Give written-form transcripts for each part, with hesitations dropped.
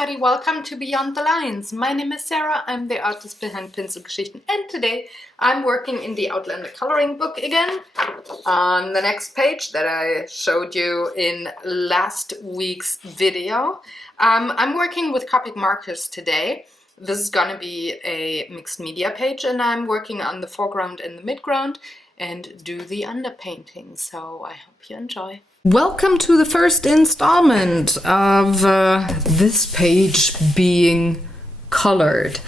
everybody, welcome to Beyond the Lines. My name is Sarah, I'm the artist behind Pinselgeschichten, and today I'm working in the Outlander coloring book again on the next page that I showed you in last week's video. I'm working with Copic markers today. This is gonna be a mixed media page and I'm working on the foreground and the midground and do the underpainting, so I hope you enjoy. Welcome to the first installment of this page being colored.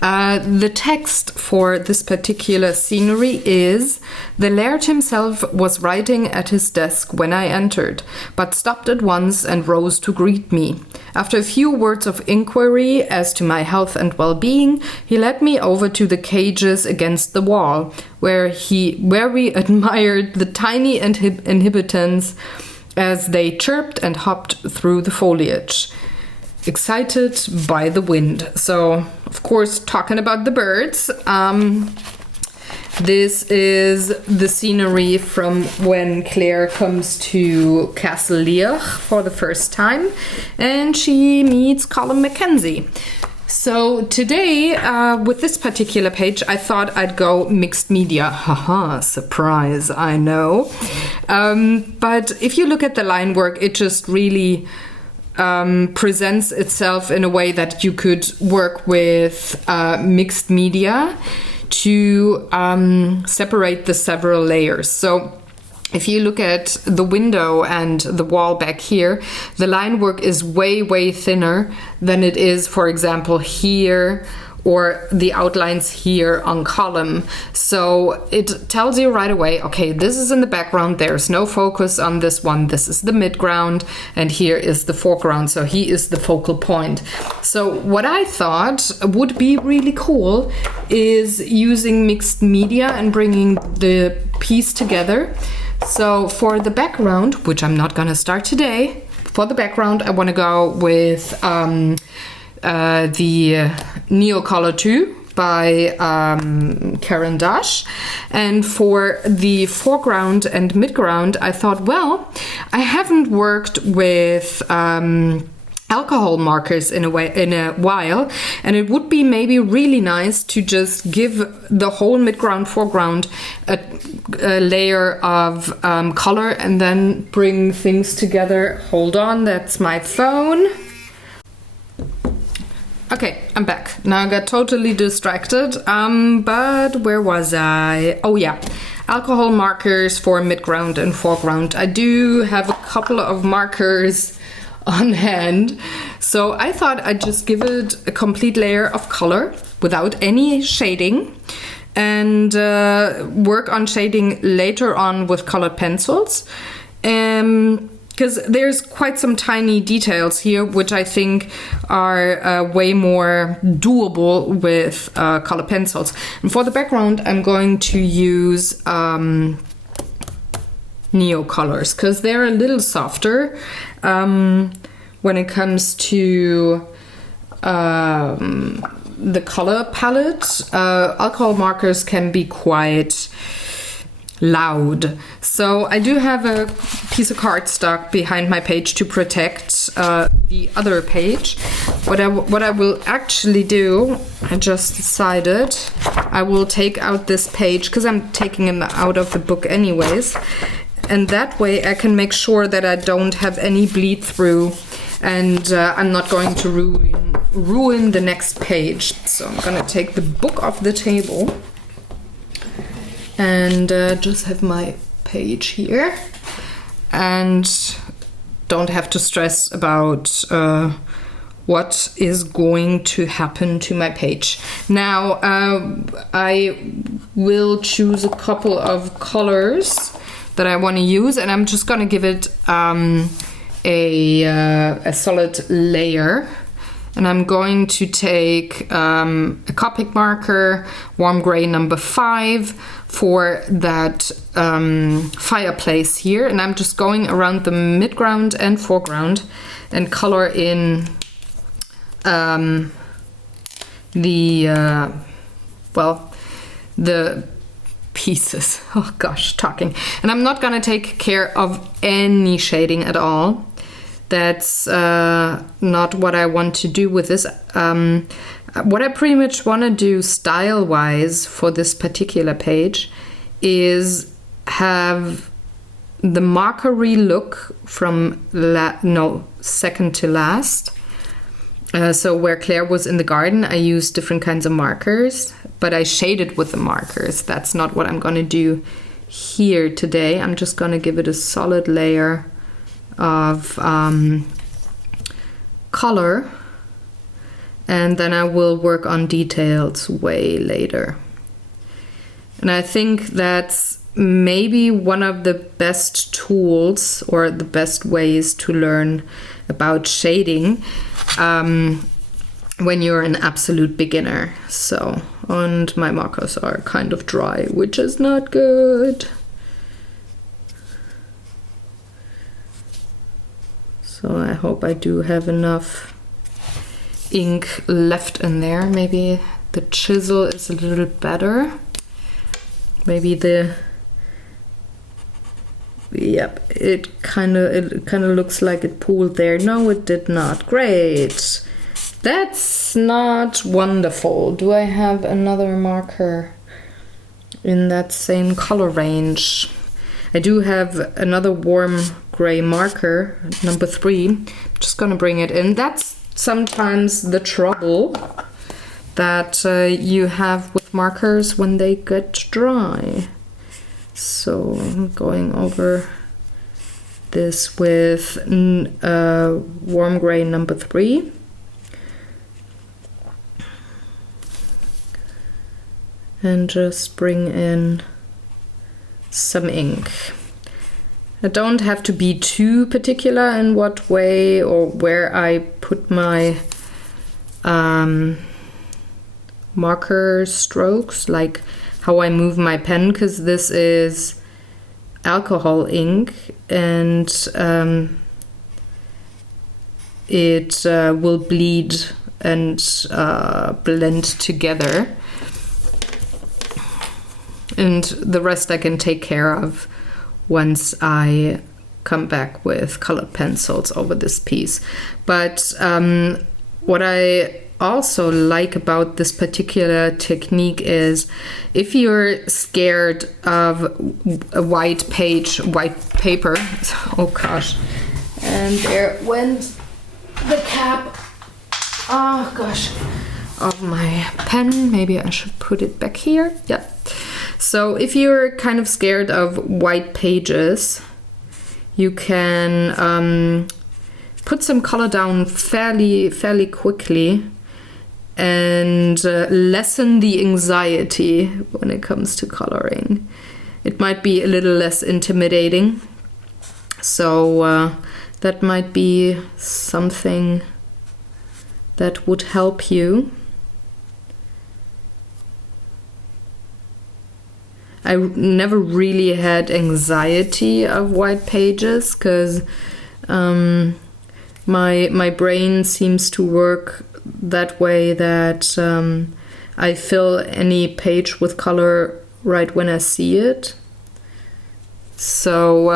The text for this particular scenery is: "The laird himself was writing at his desk when I entered, but stopped at once and rose to greet me. After a few words of inquiry as to my health and well-being, he led me over to the cages against the wall, where we admired the tiny inhabitants as they chirped and hopped through the foliage, excited by the wind." So, of course, talking about the birds. This is the scenery from when Claire comes to Castle Lear for the first time, and she meets Colin MacKenzie. So today, with this particular page, I thought I'd go mixed media. Haha, surprise, I know. But if you look at the line work, it just really presents itself in a way that you could work with mixed media to separate the several layers. So if you look at the window and the wall back here, the line work is way, way thinner than it is, for example, here or the outlines here on column. So it tells you right away, okay, this is in the background, there's no focus on this one, this is the midground, and here is the foreground, so he is the focal point. So what I thought would be really cool is using mixed media and bringing the piece together. So for the background, which I'm not gonna start today, for the background I wanna go with the Neocolor 2 by Karen Dash. And for the foreground and midground, I thought, well, I haven't worked with alcohol markers in a while, and it would be maybe really nice to just give the whole midground foreground a layer of color and then bring things together. Hold on, that's my phone. Okay, I'm back. Now I got totally distracted, but where was I? Oh yeah, alcohol markers for midground and foreground. I do have a couple of markers on hand, so I thought I'd just give it a complete layer of color without any shading and work on shading later on with colored pencils. Because there's quite some tiny details here, which I think are way more doable with color pencils. And for the background, I'm going to use Neo colors, because they're a little softer when it comes to the color palette. Alcohol markers can be quite loud. So I do have a piece of cardstock behind my page to protect the other page. What I will actually do, I just decided I will take out this page because I'm taking it out of the book anyways, and that way I can make sure that I don't have any bleed through, and I'm not going to ruin the next page. So I'm gonna take the book off the table and just have my page here, and don't have to stress about what is going to happen to my page. Now I will choose a couple of colors that I want to use, and I'm just gonna give it a solid layer. And I'm going to take a Copic marker, warm gray number 5, for that fireplace here. And I'm just going around the midground and foreground and color in the pieces. Oh gosh, talking. And I'm not gonna take care of any shading at all. that's not what I want to do with this. What I pretty much want to do style-wise for this particular page is have the markery look from second to last. So where Claire was in the garden, I used different kinds of markers, but I shaded with the markers. That's not what I'm going to do here today. I'm just going to give it a solid layer of color, and then I will work on details way later. And I think that's maybe one of the best tools or the best ways to learn about shading when you're an absolute beginner. So, and my markers are kind of dry, which is not good. So I hope I do have enough ink left in there. Maybe the chisel is a little better. Maybe yep, it kind of looks like it pooled there. No, it did not. Great. That's not wonderful. Do I have another marker in that same color range? I do have another warm gray marker, number 3. I'm just gonna bring it in. That's sometimes the trouble that you have with markers when they get dry. So I'm going over this with warm gray number 3. And just bring in some ink. I don't have to be too particular in what way or where I put my marker strokes, like how I move my pen, because this is alcohol ink and it will bleed and blend together, and the rest I can take care of once I come back with colored pencils over this piece. But what I also like about this particular technique is if you're scared of a white paper, oh gosh, and there went the cap, oh gosh, of my pen. Maybe I should put it back here. Yeah. So if you're kind of scared of white pages, you can put some color down fairly quickly and lessen the anxiety when it comes to coloring. It might be a little less intimidating. So that might be something that would help you. I never really had anxiety of white pages because my brain seems to work that way that I fill any page with color right when I see it. So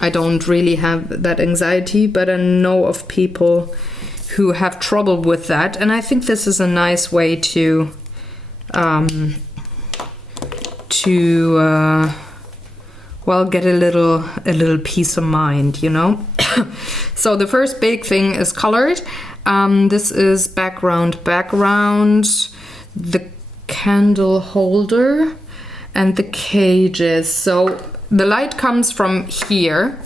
I don't really have that anxiety, but I know of people who have trouble with that, and I think this is a nice way to well, get a little peace of mind, you know. So the first big thing is colored. This is background, the candle holder, and the cages. So the light comes from here,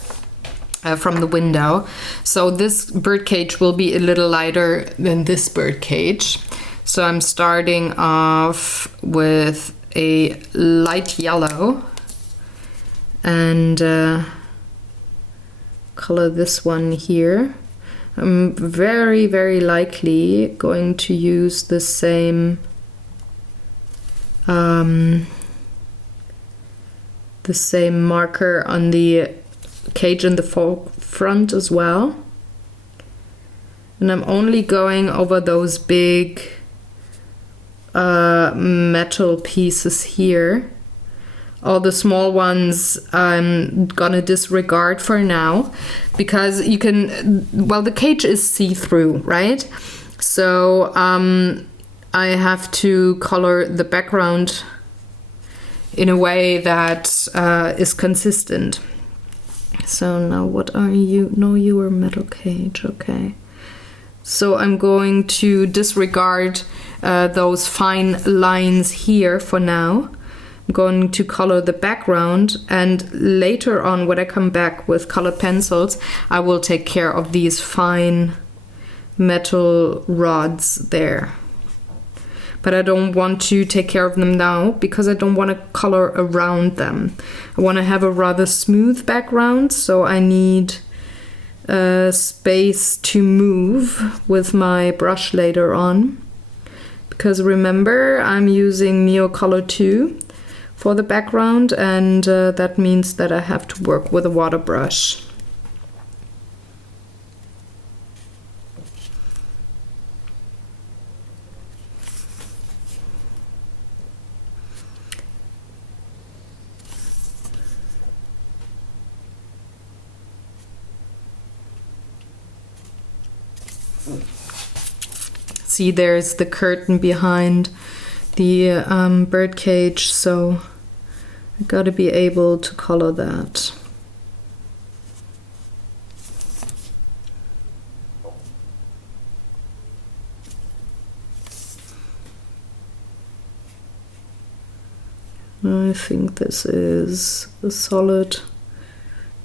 from the window. So this bird cage will be a little lighter than this bird cage. So I'm starting off with a light yellow and color this one here. I'm very likely going to use the same marker on the cage in the front as well. And I'm only going over those big metal pieces here All the small ones I'm gonna disregard for now, because you can, well, the cage is see-through, right? So I have to color the background in a way that is consistent. So now what are you? No, you are metal cage, okay. So I'm going to disregard those fine lines here for now. I'm going to color the background, and later on when I come back with colored pencils, I will take care of these fine metal rods there. But I don't want to take care of them now because I don't want to color around them. I want to have a rather smooth background, so I need space to move with my brush later on. Because remember, I'm using Neocolor 2 for the background, and that means that I have to work with a water brush. See, there's the curtain behind the bird cage, so I gotta be able to color that. I think this is a solid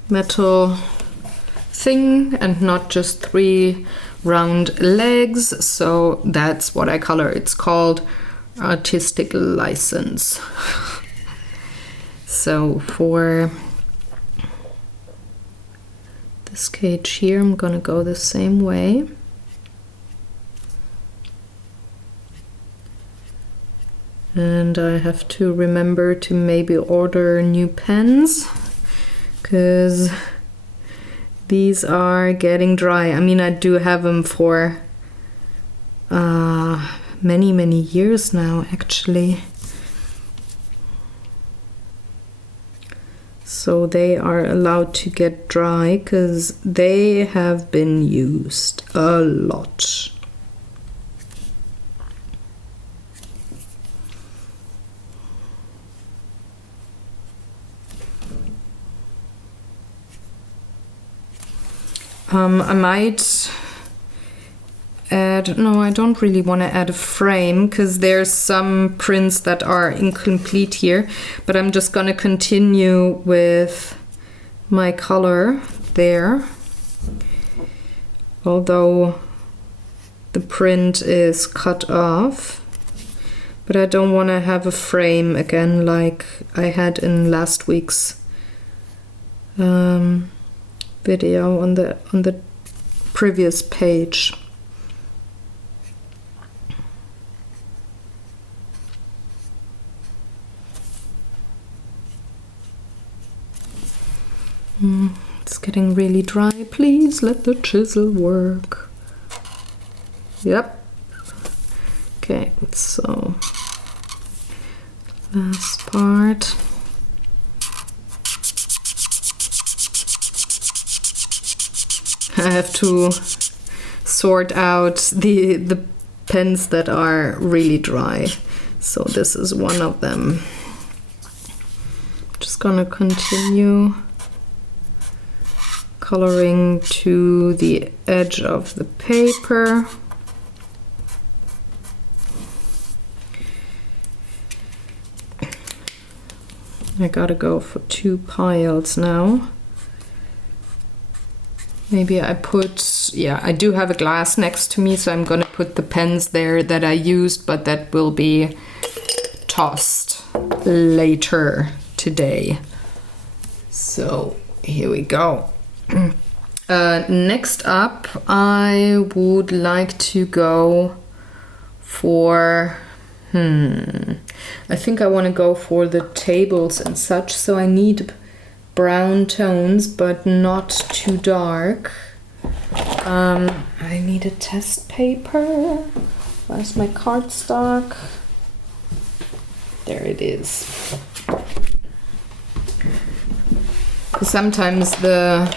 metal thing and not just 3 round legs, so that's what I color. It's called artistic license. So for this cage here, I'm gonna go the same way. And I have to remember to maybe order new pens, because these are getting dry. I mean, I do have them for many years now, actually. So they are allowed to get dry because they have been used a lot. I might add, no, I don't really want to add a frame because there's some prints that are incomplete here, but I'm just going to continue with my color there. Although the print is cut off, but I don't want to have a frame again like I had in last week's video on the previous page. It's getting really dry. Please let the chisel work. Yep. Okay, so last part. I have to sort out the pens that are really dry. So this is one of them. Just gonna continue coloring to the edge of the paper. I gotta go for 2 piles now. Maybe I put, yeah, I do have a glass next to me, so I'm gonna put the pens there that I used, but that will be tossed later today. So here we go. Next up, I would like to go for, I think I want to go for the tables and such, so I need brown tones, but not too dark. I need a test paper. Where's my cardstock? There it is. sometimes the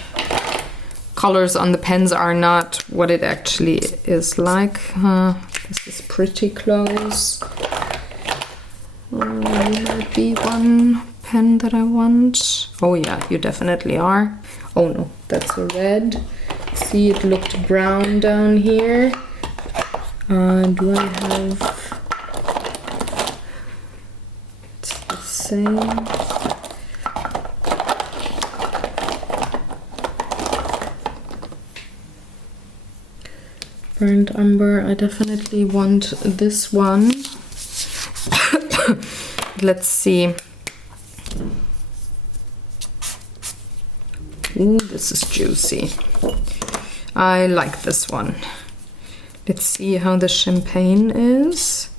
colors on the pens are not what it actually is like. This is pretty close. Might be one pen that I want. Oh yeah, you definitely are. Oh no, that's a red. See, it looked brown down here. Do I have... It's the same. Burnt umber, I definitely want this one. Let's see. Ooh, this is juicy. I like this one. Let's see how the champagne is.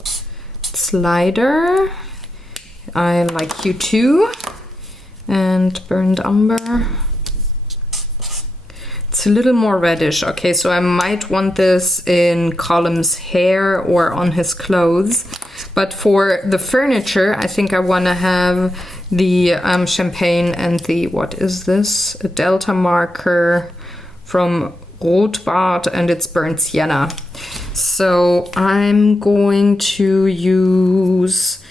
It's lighter. I like you too. And burnt umber. It's a little more reddish. Okay, so I might want this in Column's hair or on his clothes. But for the furniture, I think I want to have the champagne and the, what is this? A delta marker from Rotbart, and it's burnt sienna. So I'm going to use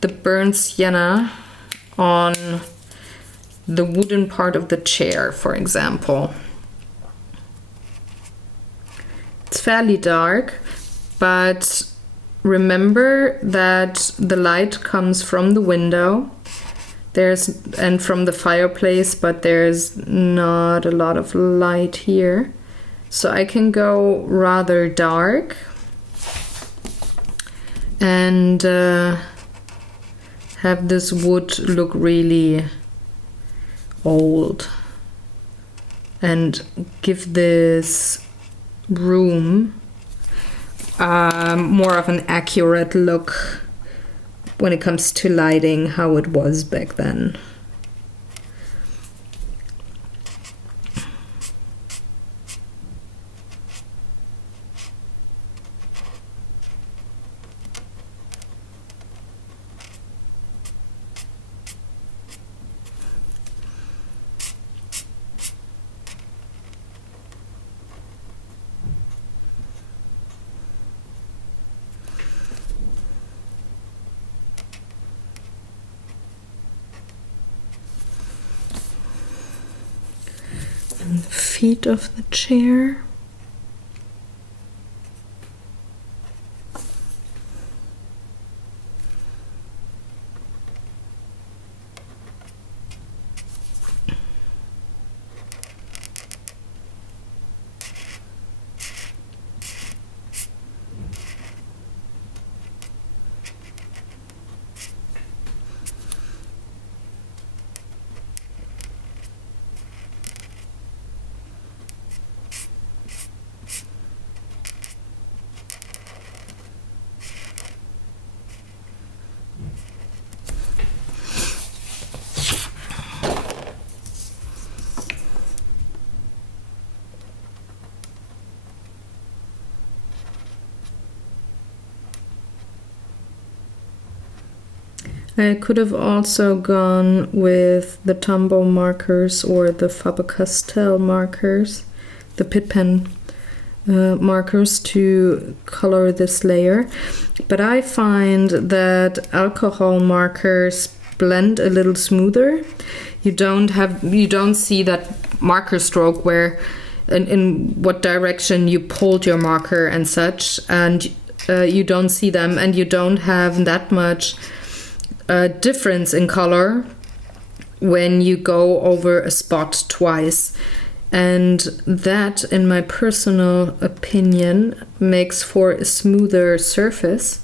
the burnt sienna on the wooden part of the chair, for example. It's fairly dark, but remember that the light comes from the window and from the fireplace, but there's not a lot of light here. So I can go rather dark and have this wood look really old and give this room more of an accurate look when it comes to lighting, how it was back then. And the feet of the chair. I could have also gone with the Tombow markers or the Faber-Castell markers, the Pitt pen markers to color this layer. But I find that alcohol markers blend a little smoother. You don't see that marker stroke where in what direction you pulled your marker and such, and you don't see them, and you don't have that much difference in color when you go over a spot twice. And that, in my personal opinion, makes for a smoother surface,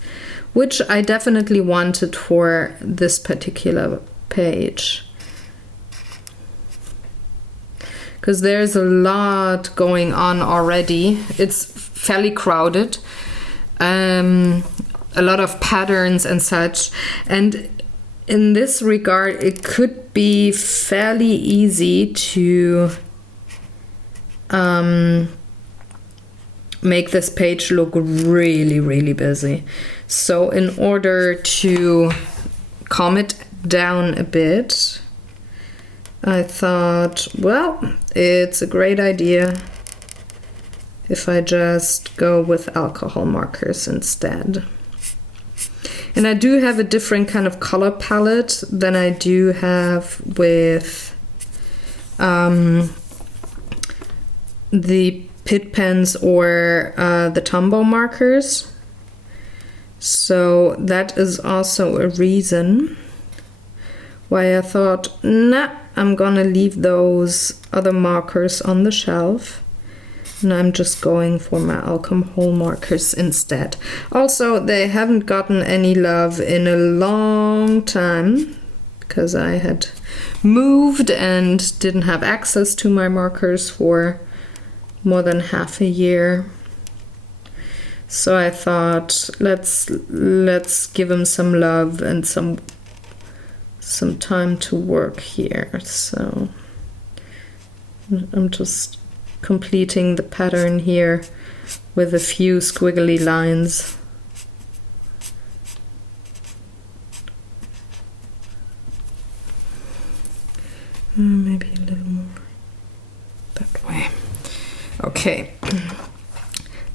which I definitely wanted for this particular page. Because there's a lot going on already. It's fairly crowded. A lot of patterns and such. And in this regard, it could be fairly easy to make this page look really, really busy. So in order to calm it down a bit, I thought, well, it's a great idea if I just go with alcohol markers instead. And I do have a different kind of color palette than I do have with the Pitt pens or the Tombow markers. So that is also a reason why I thought, nah, I'm gonna leave those other markers on the shelf. And I'm just going for my alcohol markers instead. Also, they haven't gotten any love in a long time because I had moved and didn't have access to my markers for more than half a year. So I thought, let's give them some love and some time to work here. So I'm just completing the pattern here with a few squiggly lines. Maybe a little more that way. Okay,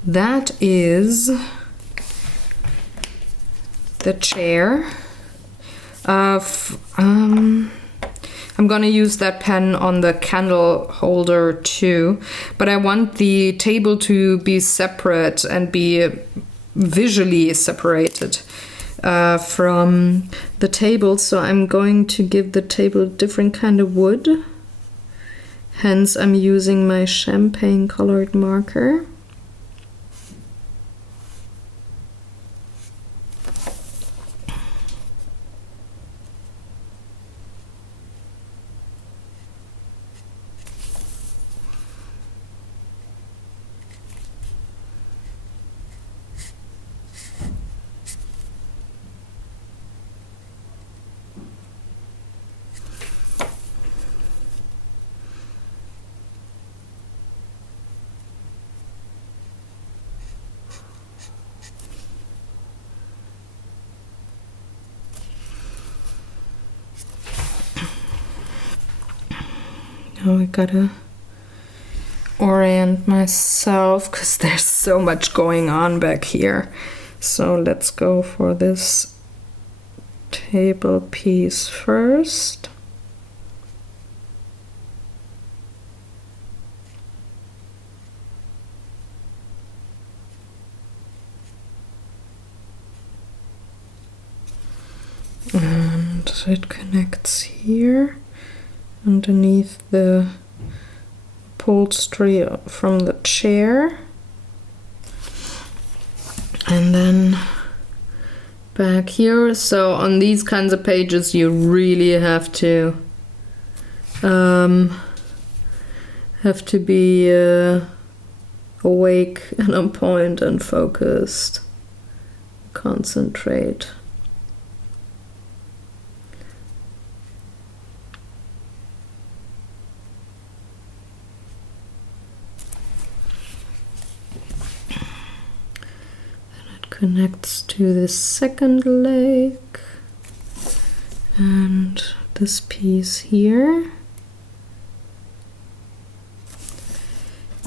that is the chair. I'm gonna use that pen on the candle holder too, but I want the table to be separate and be visually separated from the table, so I'm going to give the table a different kind of wood. Hence I'm using my champagne colored marker. Now I gotta orient myself because there's so much going on back here. So let's go for this table piece first. And it connects here underneath the upholstery from the chair, and then back here. So on these kinds of pages you really have to be awake and on point and focused, concentrate. Connects to the second leg and this piece here,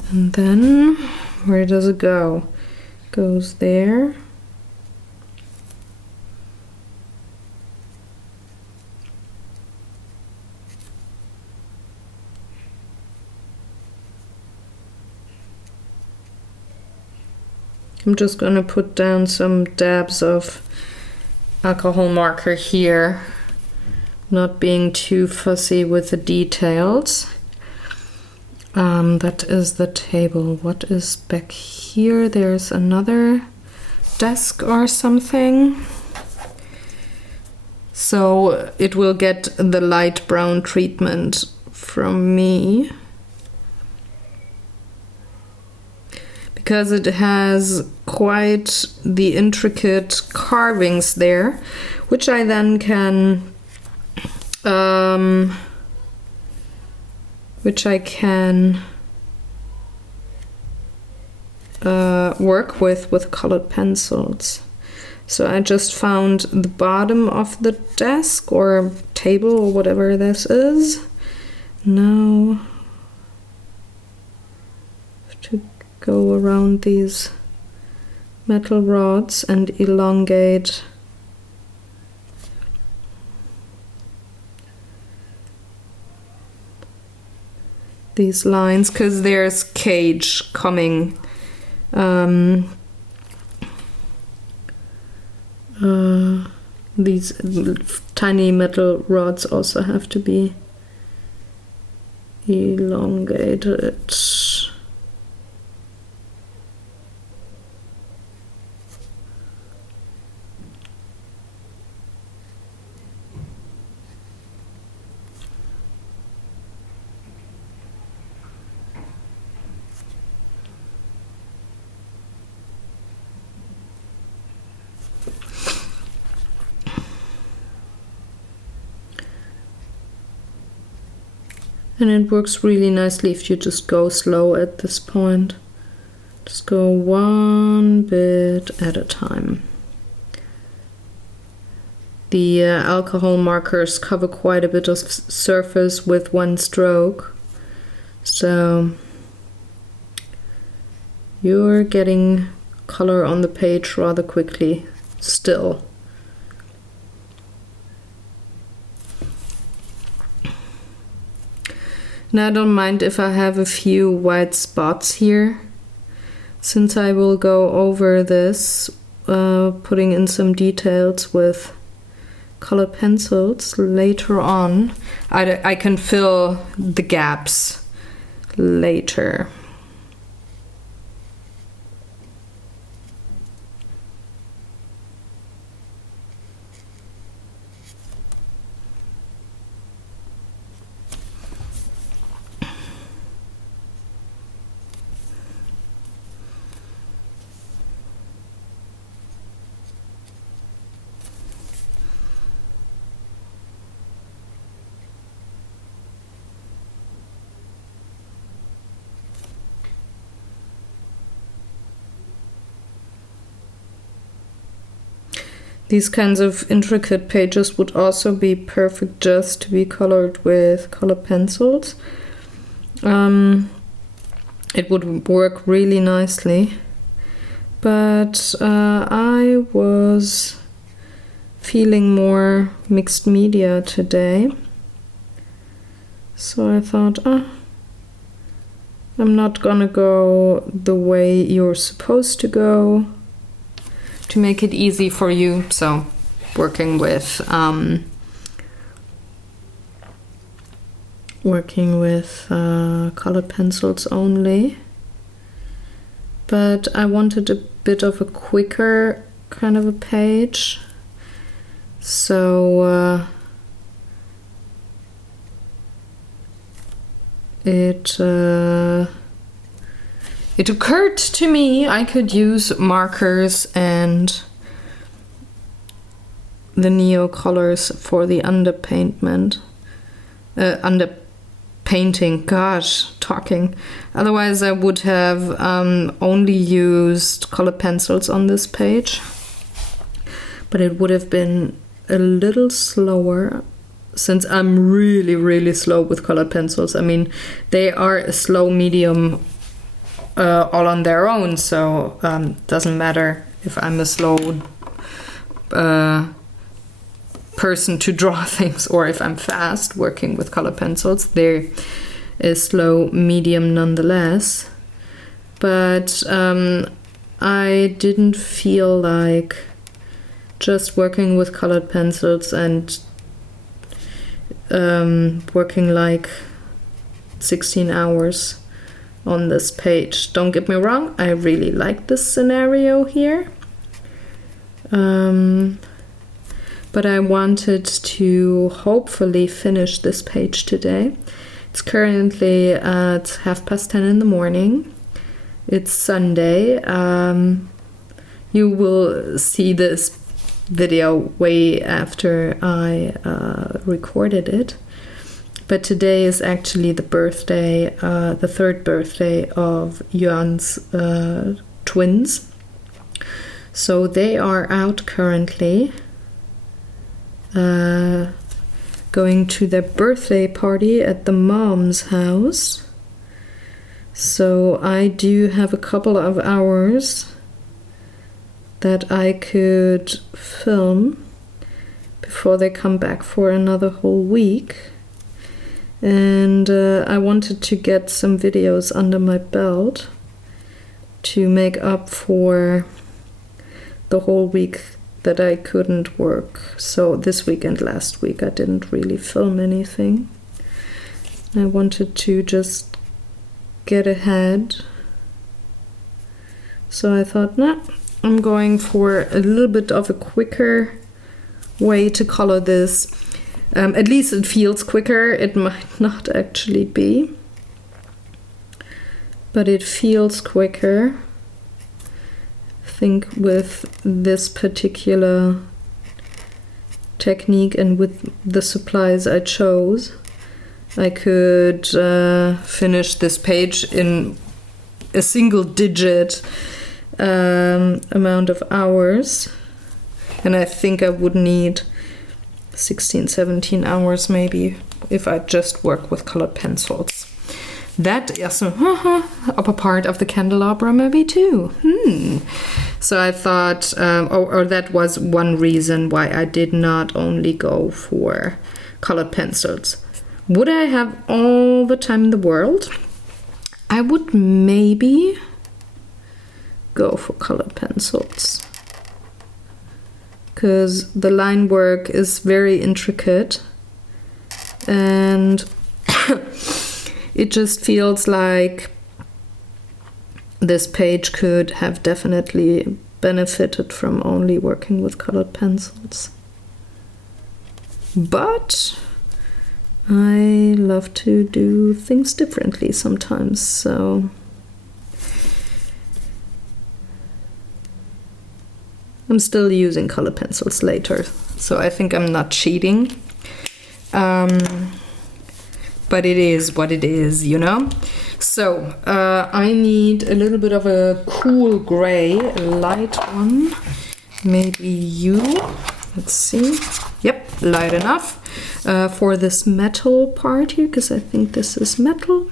and then where does it go? Goes there. I'm just gonna put down some dabs of alcohol marker here, not being too fussy with the details. That is the table. What is back here? There's another desk or something. So it will get the light brown treatment from me, because it has quite the intricate carvings there, which I then can work with colored pencils. So I just found the bottom of the desk or table or whatever this is, Now to go around these metal rods and elongate these lines, because there's cage coming. These tiny metal rods also have to be elongated. And it works really nicely if you just go slow at this point. Just go one bit at a time. The alcohol markers cover quite a bit of surface with one stroke. So you're getting color on the page rather quickly still. Now I don't mind if I have a few white spots here, since I will go over this, putting in some details with colored pencils later on. I can fill the gaps later. These kinds of intricate pages would also be perfect just to be colored with colored pencils. It would work really nicely. But I was feeling more mixed media today. So I thought, I'm not gonna go the way you're supposed to go, to make it easy for you. So working with colored pencils only. But I wanted a bit of a quicker kind of a page. So it occurred to me I could use markers and the neo colors for the underpainting. Gosh, talking. Otherwise I would have only used colored pencils on this page, but it would have been a little slower, since I'm really, really slow with colored pencils. I mean, they are a slow medium all on their own, so doesn't matter if I'm a slow person to draw things or if I'm fast working with colored pencils. They're a slow medium nonetheless. But I didn't feel like just working with colored pencils and working like 16 hours on this page. Don't get me wrong, I really like this scenario here. But I wanted to hopefully finish this page today. It's currently at 10:30 in the morning. It's Sunday. You will see this video way after I recorded it. But today is actually the birthday, the third birthday of Yuan's twins. So they are out currently, going to their birthday party at the mom's house. So I do have a couple of hours that I could film before they come back for another whole week. And I wanted to get some videos under my belt to make up for the whole week that I couldn't work. So this week and last week I didn't really film anything. I wanted to just get ahead. So I thought, nah, I'm going for a little bit of a quicker way to color this. At least it feels quicker. It might not actually be, but it feels quicker. I think with this particular technique and with the supplies I chose, I could finish this page in a single digit amount of hours, and I think I would need 16, 17 hours maybe if I just work with colored pencils. That is upper part of the candelabra maybe too. So I thought, or that was one reason why I did not only go for colored pencils. Would I have all the time in the world? I would maybe go for colored pencils, because the line work is very intricate and it just feels like this page could have definitely benefited from only working with colored pencils. But I love to do things differently sometimes, so I'm still using color pencils later, so I think I'm not cheating. But it is what it is, you know? So I need a little bit of a cool gray, a light one. Maybe you. Let's see. Yep, light enough for this metal part here, because I think this is metal.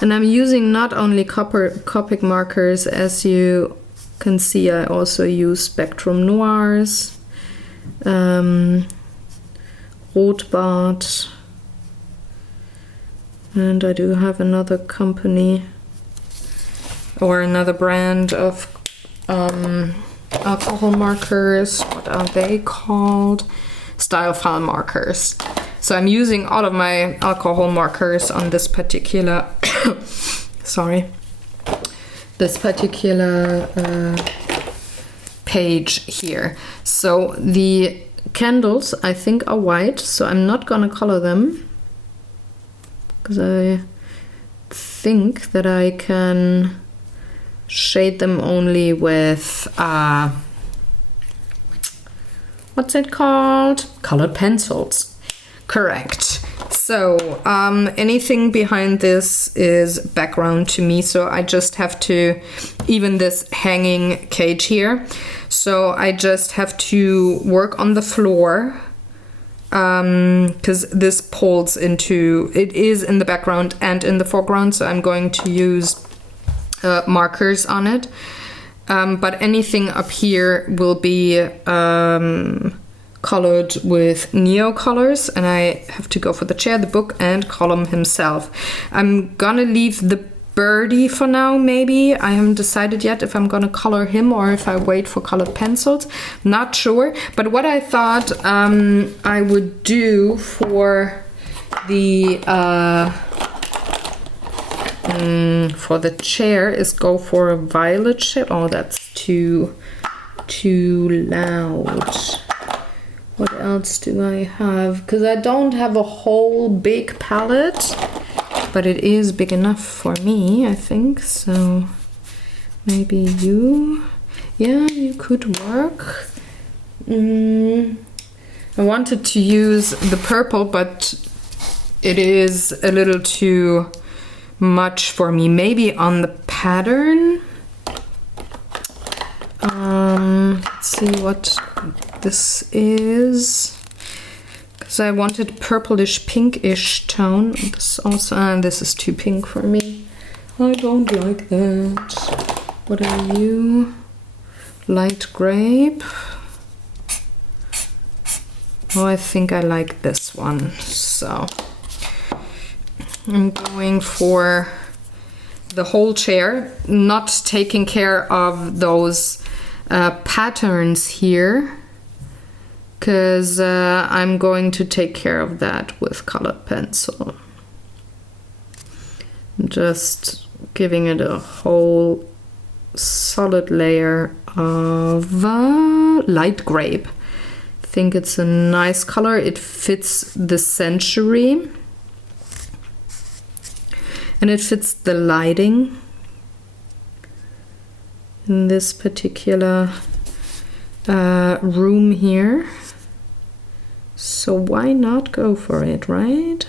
And I'm using not only Copic markers, as you can see, I also use Spectrum Noirs, Rotbart, and I do have another company or another brand of alcohol markers. What are they called? Style file markers. So I'm using all of my alcohol markers on this particular sorry, this particular page here. So the candles I think are white, so I'm not gonna color them, because I think that I can shade them only with what's it called? Colored pencils. Correct. So anything behind this is background to me, so I just have to, even this hanging cage here, so I just have to work on the floor, because this pulls into, it is in the background and in the foreground, so I'm going to use markers on it. But anything up here will be colored with Neo colors, and I have to go for the chair, the book, and Column himself. I'm gonna leave the birdie for now, maybe. I haven't decided yet if I'm gonna color him or if I wait for colored pencils. Not sure. But what I thought I would do for the chair is go for a violet shade. Oh, that's too loud. What else do I have? Because I don't have a whole big palette, but it is big enough for me, I think. So maybe you, yeah, you could work. I wanted to use the purple, but it is a little too much for me. Maybe on the pattern. Let's see what this is, So I wanted purplish pinkish tone. This also, this is too pink for me. I don't like that. What are you? Light grape. Oh, I think I like this one. So I'm going for the whole chair, not taking care of those patterns here, because I'm going to take care of that with colored pencil. Just giving it a whole solid layer of light grape. I think it's a nice color. It fits the century and it fits the lighting in this particular room here. So why not go for it, right?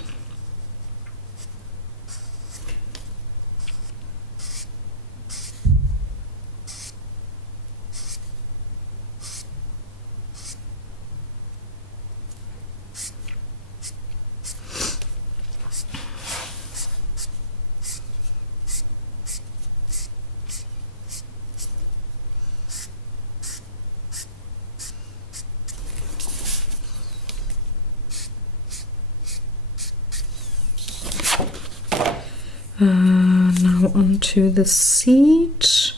Now onto the seat.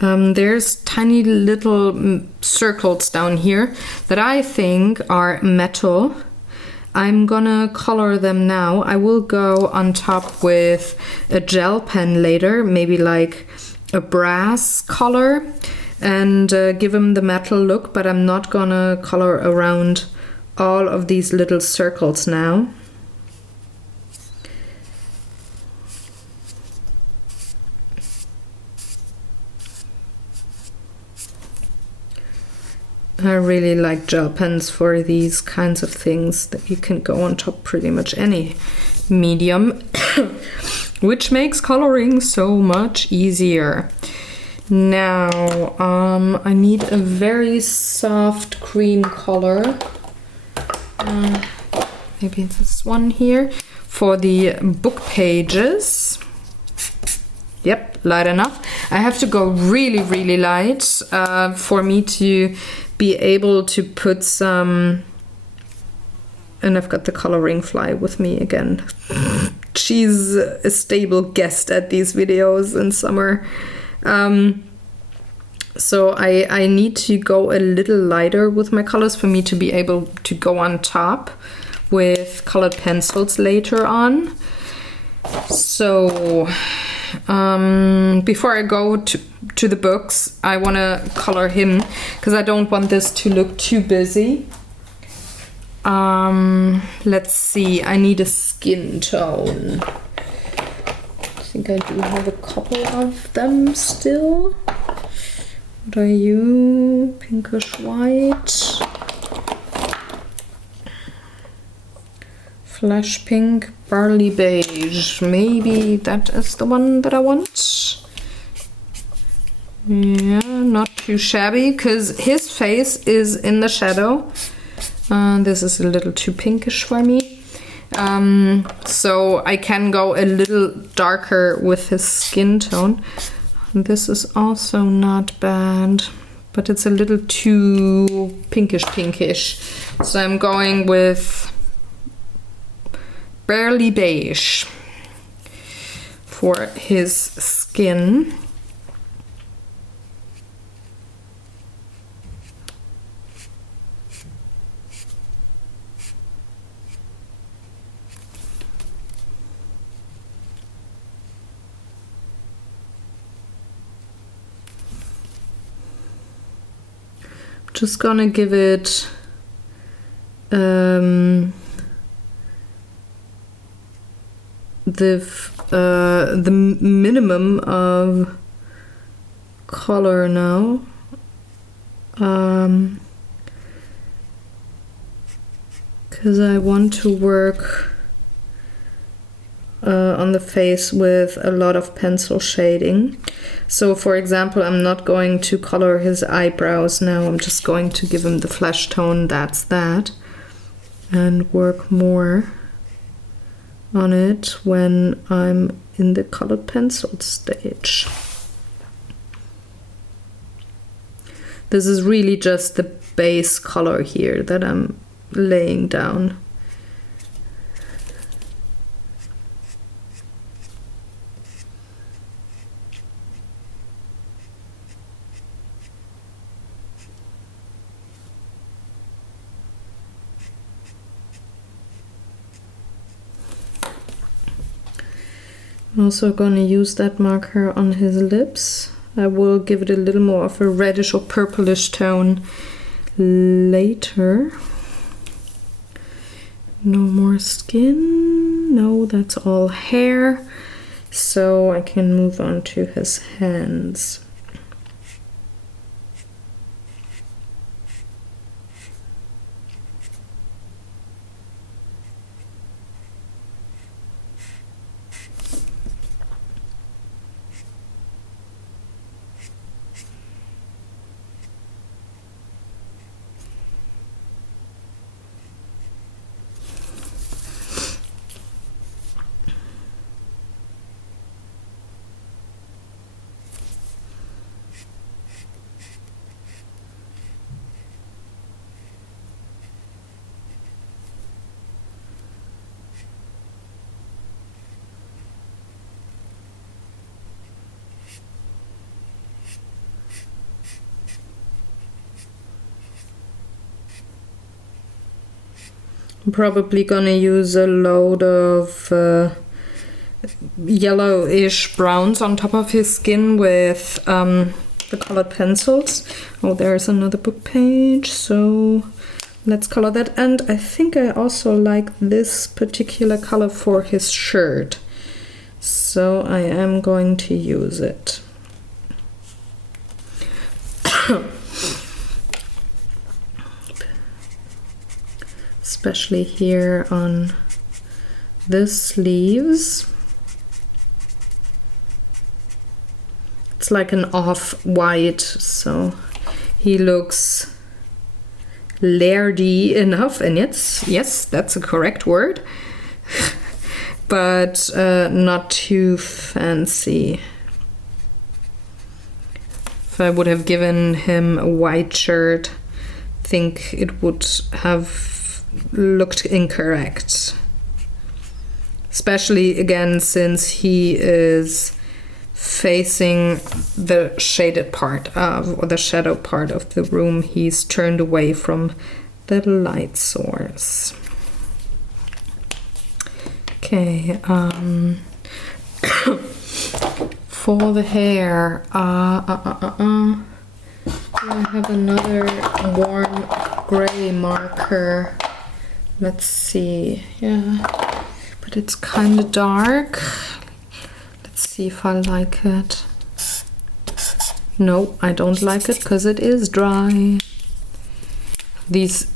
There's tiny little circles down here that I think are metal. I'm gonna color them now. I will go on top with a gel pen later, maybe like a brass color, and give them the metal look, but I'm not gonna color around all of these little circles now. I really like gel pens for these kinds of things that you can go on top pretty much any medium, which makes coloring so much easier. Now, I need a very soft cream color. Maybe this one here for the book pages. Yep, light enough. I have to go really, really light for me to be able to put some. And I've got the coloring fly with me again. She's a stable guest at these videos in summer. So I need to go a little lighter with my colors for me to be able to go on top with colored pencils later on. So before I go to the books, I want to color him because I don't want this to look too busy. Let's see, I need a skin tone. I think I do have a couple of them still. What are you? Pinkish white. Flesh pink, barley beige. Maybe that is the one that I want. Yeah, not too shabby because his face is in the shadow. This is a little too pinkish for me. So I can go a little darker with his skin tone. This is also not bad, but it's a little too pinkish. So I'm going with barley beige for his skin. Just gonna give it the minimum of color now, because I want to work on the face with a lot of pencil shading. So for example, I'm not going to color his eyebrows now. I'm just going to give him the flesh tone, that's that, and work more on it when I'm in the colored pencil stage. This is really just the base color here that I'm laying down. I'm also going to use that marker on his lips. I will give it a little more of a reddish or purplish tone later. No more skin. No, that's all hair. So I can move on to his hands. I'm probably gonna use a load of yellowish browns on top of his skin with the colored pencils. Oh, there's another book page, so let's color that. And I think I also like this particular color for his shirt, so I am going to use it. Especially here on the sleeves. It's like an off-white, so he looks lairdy enough, and yes, that's a correct word, but not too fancy. If I would have given him a white shirt, I think it would have looked incorrect, especially again since he is facing the shaded part of, or the shadow part of the room. He's turned away from the light source. Okay, for the hair, I have another warm gray marker. Let's see, yeah, but it's kind of dark. Let's see if I like it. No, I don't like it because it is dry. These,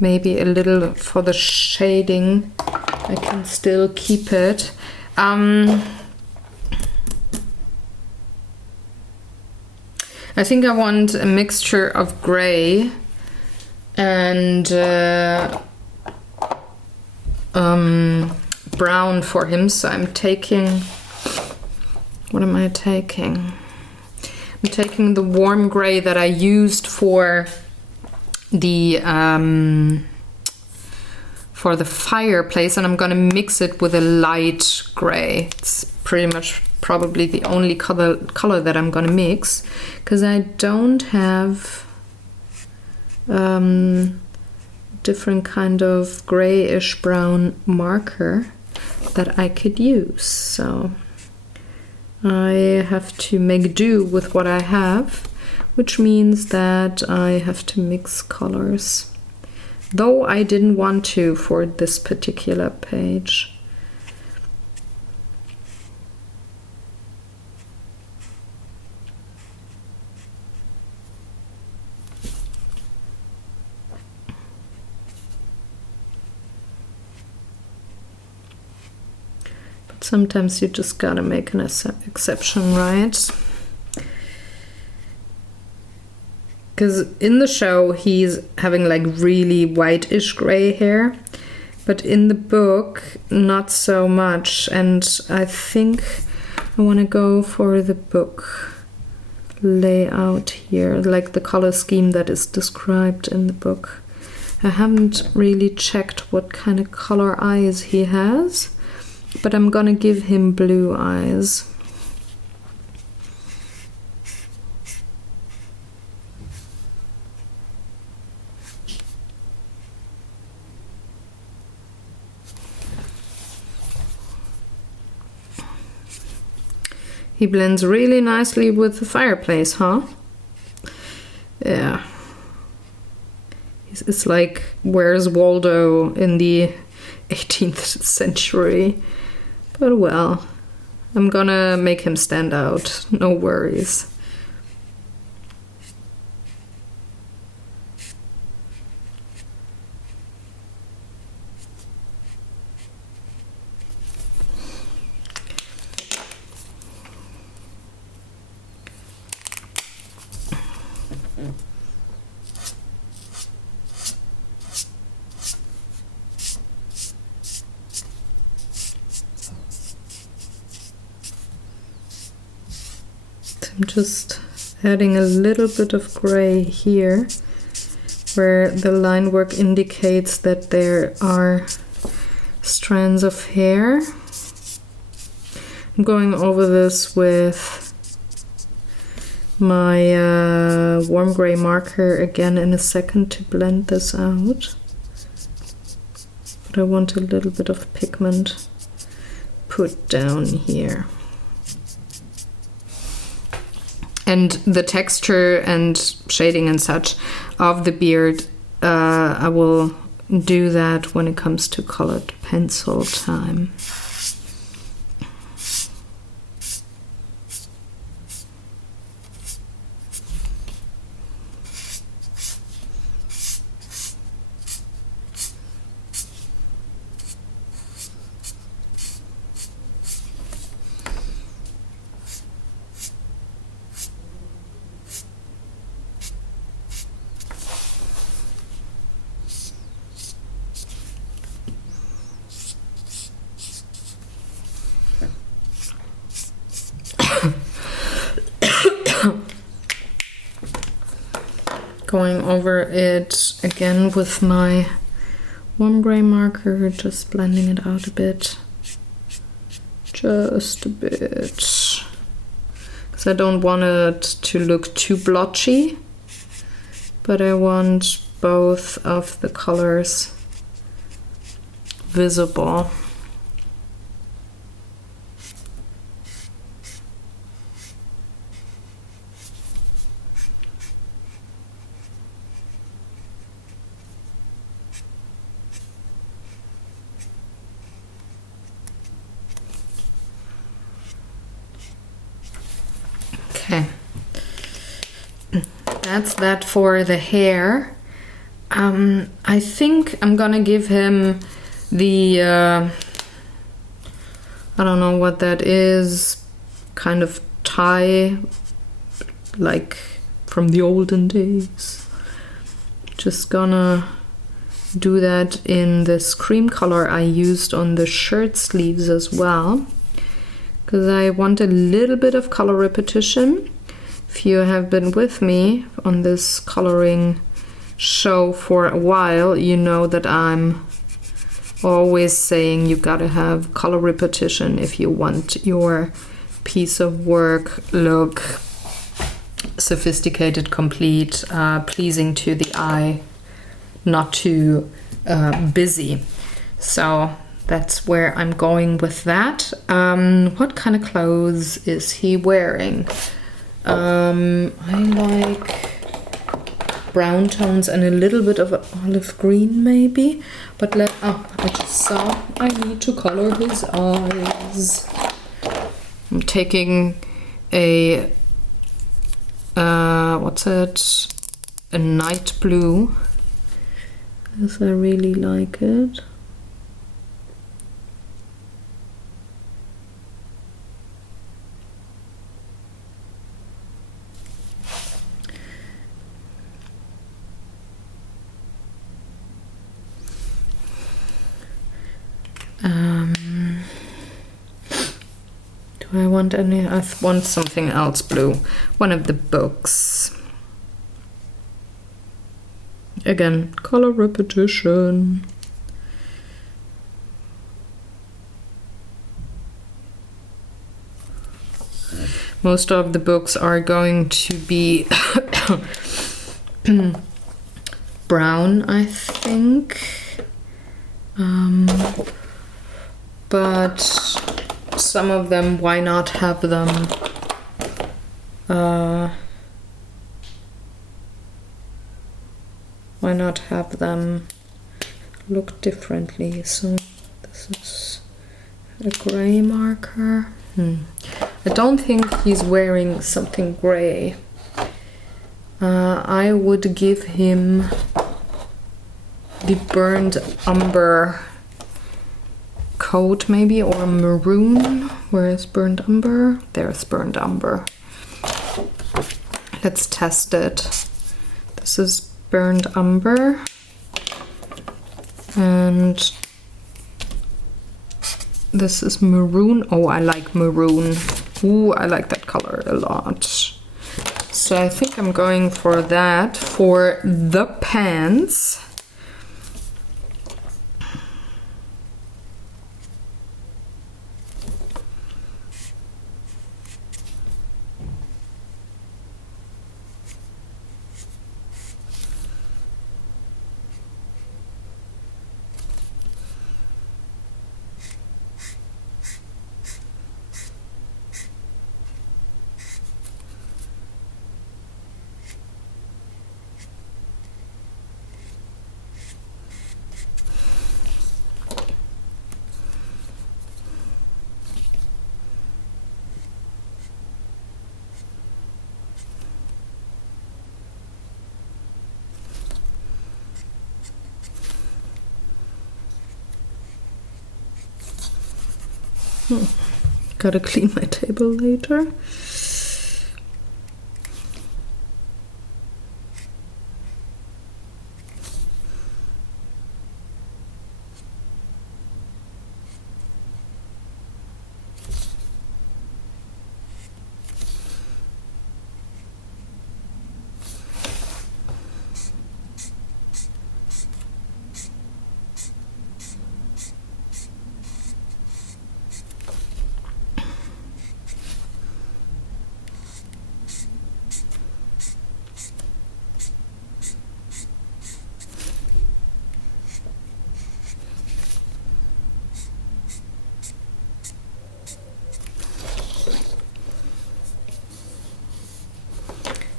maybe a little for the shading, I can still keep it. I think I want a mixture of gray and brown for him, so I'm taking, what am I taking? I'm taking the warm gray that I used for the fireplace, and I'm gonna mix it with a light gray. It's pretty much probably the only color that I'm gonna mix, because I don't have different kind of grayish brown marker that I could use, so I have to make do with what I have, which means that I have to mix colors, though I didn't want to for this particular page. Sometimes you just gotta make an exception, right? Because in the show he's having like really whitish gray hair, but in the book not so much, and I think I want to go for the book layout here, like the color scheme that is described in the book. I haven't really checked what kind of color eyes he has, but I'm gonna give him blue eyes. He blends really nicely with the fireplace, huh? Yeah. It's like, where's Waldo in the 18th century? But well, I'm gonna make him stand out, no worries. I'm just adding a little bit of gray here where the line work indicates that there are strands of hair. I'm going over this with my warm gray marker again in a second to blend this out. But I want a little bit of pigment put down here. And the texture and shading and such of the beard, I will do that when it comes to colored pencil time. Going over it again with my warm gray marker, just blending it out a bit. Just a bit. Because I don't want it to look too blotchy, but I want both of the colors visible. Okay, that's that for the hair. I think I'm gonna give him the, I don't know what that is, kind of tie, like from the olden days. Just gonna do that in this cream color I used on the shirt sleeves as well, because I want a little bit of color repetition. If you have been with me on this coloring show for a while, you know that I'm always saying you gotta have color repetition if you want your piece of work look sophisticated, complete, pleasing to the eye, not too busy. So that's where I'm going with that. What kind of clothes is he wearing? I like brown tones and a little bit of olive green maybe, but I just saw I need to color his eyes. I'm taking a what's it, a night blue, as I really like it. Do I want any? I want something else blue. One of the books. Again, color repetition. Most of the books are going to be brown, I think. But some of them, why not have them why not have them look differently? So this is a gray marker. I don't think he's wearing something gray. I would give him the burnt umber coat maybe, or maroon. Where is burnt umber? There's burnt umber. Let's test it. This is burnt umber, and this is maroon. Oh, I like maroon. Ooh, I like that color a lot. So I think I'm going for that for the pants. Gotta clean my table later.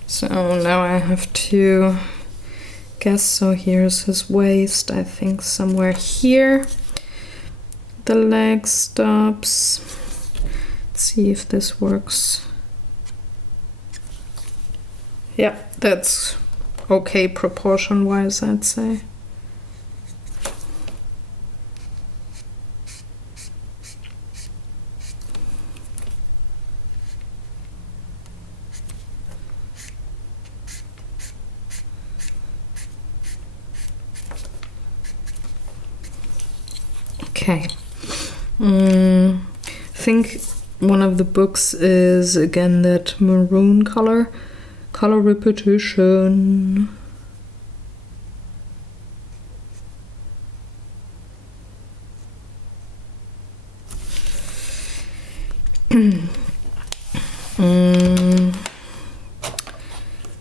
So now I have to guess. So here's his waist, I think somewhere here. The leg stops. Let's see if this works. Yeah, that's okay proportion wise, I'd say. Okay. I think one of the books is again that maroon color. Color repetition.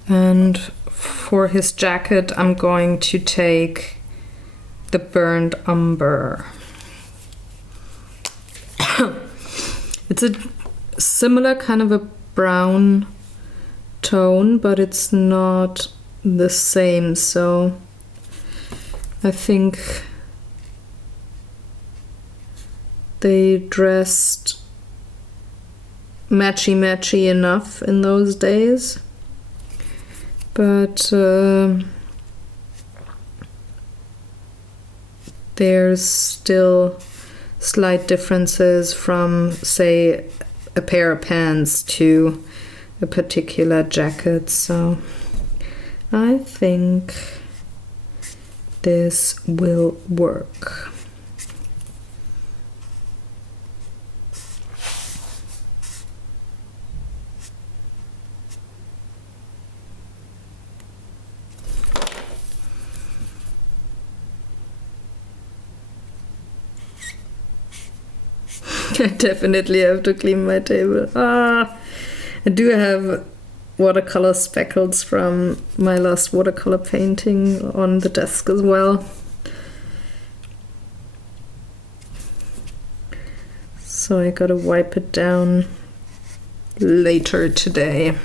And for his jacket, I'm going to take the burnt umber. It's a similar kind of a brown tone, but it's not the same, so I think they dressed matchy enough in those days, but there's still slight differences from, say, a pair of pants to a particular jacket, so I think this will work. I definitely have to clean my table. I do have watercolor speckles from my last watercolor painting on the desk as well. So I gotta wipe it down later today.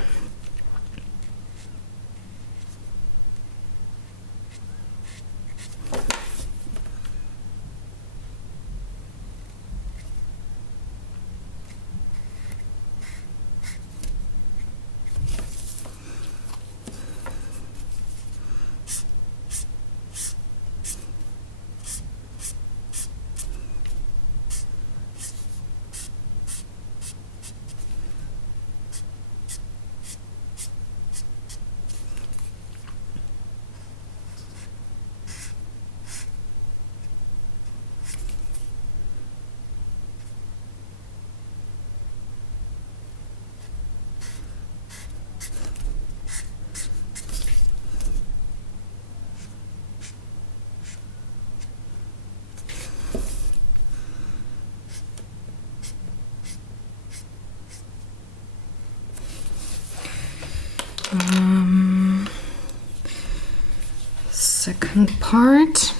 Second part.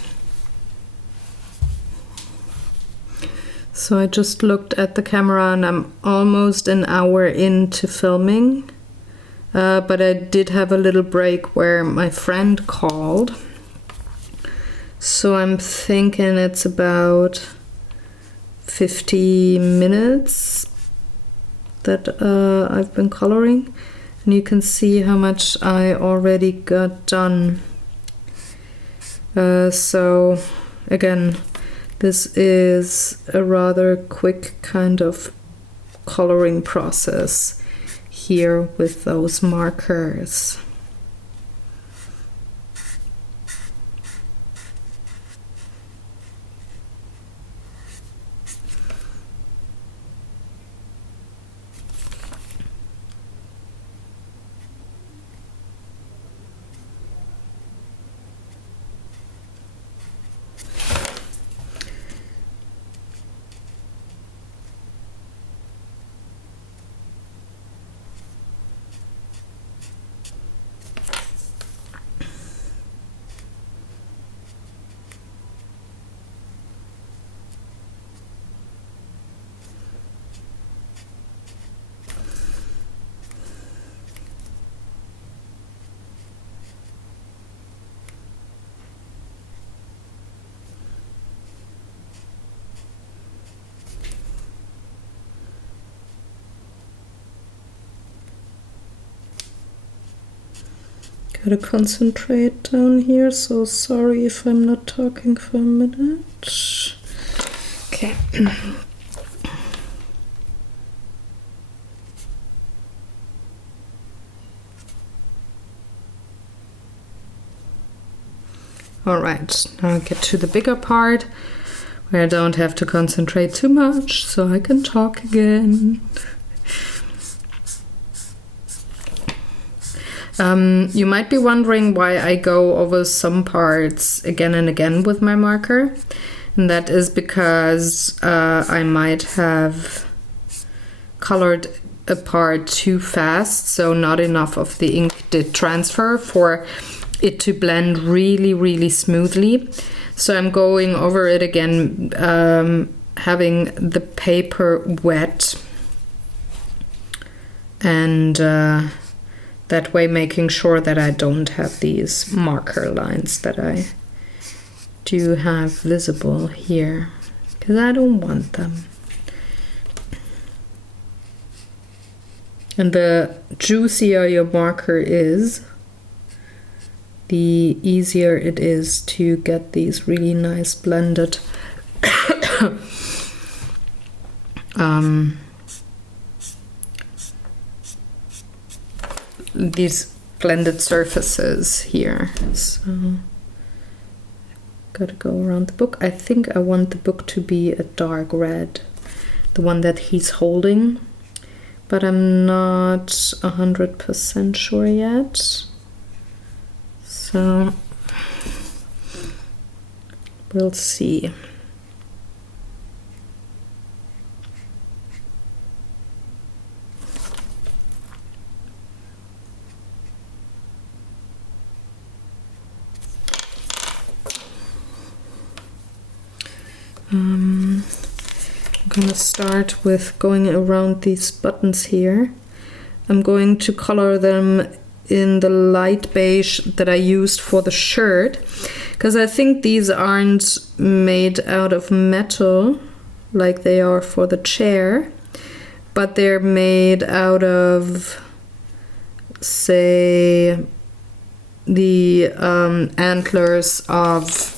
So I just looked at the camera and I'm almost an hour into filming, but I did have a little break where my friend called. So I'm thinking it's about 50 minutes that I've been coloring, and you can see how much I already got done. So again, this is a rather quick kind of coloring process here with those markers. Gotta concentrate down here, so sorry if I'm not talking for a minute. Okay. All right, now I get to the bigger part where I don't have to concentrate too much, so I can talk again. You might be wondering why I go over some parts again and again with my marker, and that is because I might have colored a part too fast, so not enough of the ink did transfer for it to blend really, really smoothly. So I'm going over it again, having the paper wet, and that way making sure that I don't have these marker lines that I do have visible here, because I don't want them. And the juicier your marker is, the easier it is to get these really nice blended these blended surfaces here. So gotta go around the book. I think I want the book to be a dark red, the one that he's holding, but I'm not 100% sure yet. So we'll see. I'm gonna start with going around these buttons here. I'm going to color them in the light beige that I used for the shirt, because I think these aren't made out of metal like they are for the chair, but they're made out of, say, the antlers of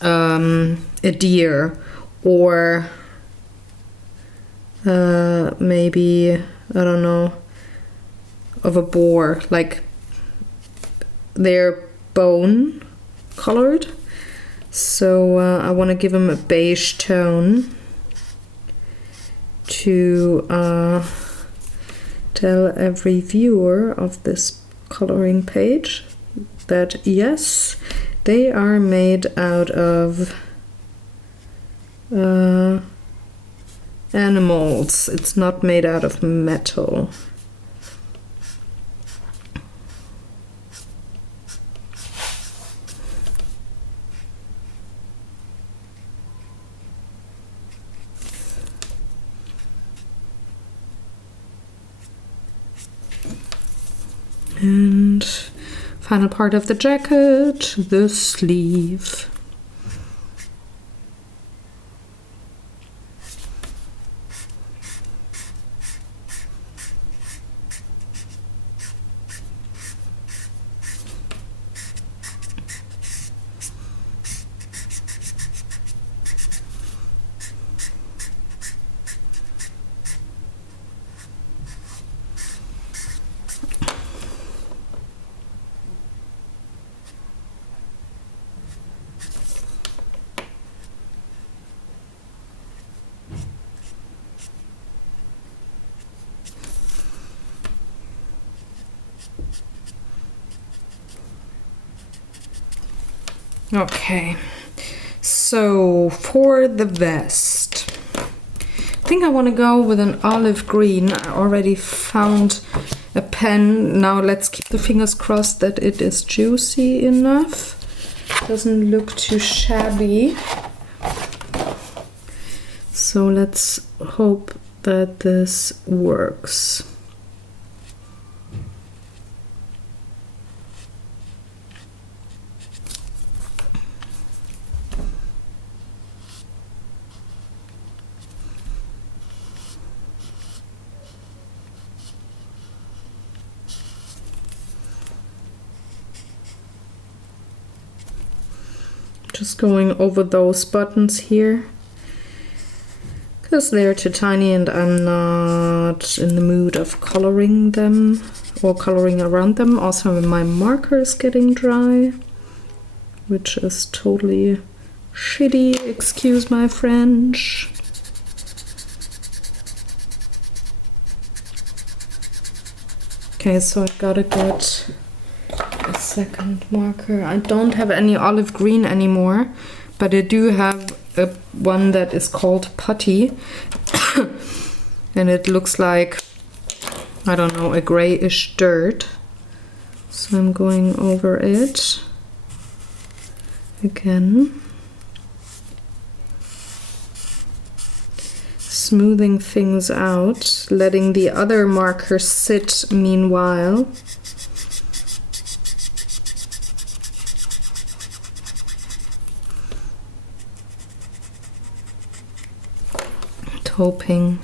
a deer, or maybe, I don't know, of a boar. Like, they're bone colored, so I want to give them a beige tone to tell every viewer of this coloring page that yes, they are made out of animals. It's not made out of metal. And final part of the jacket, the sleeve. Okay, so for the vest, I think I want to go with an olive green. I already found a pen. Now let's keep the fingers crossed that it is juicy enough. Doesn't look too shabby. So let's hope that this works. Just going over those buttons here because they're too tiny and I'm not in the mood of coloring them or coloring around them. Also, my marker is getting dry, which is totally shitty, excuse my French. Okay, so I gotta get a second marker. I don't have any olive green anymore, but I do have one that is called putty and it looks like, I don't know, a grayish dirt. So I'm going over it again, smoothing things out, letting the other marker sit meanwhile. Hoping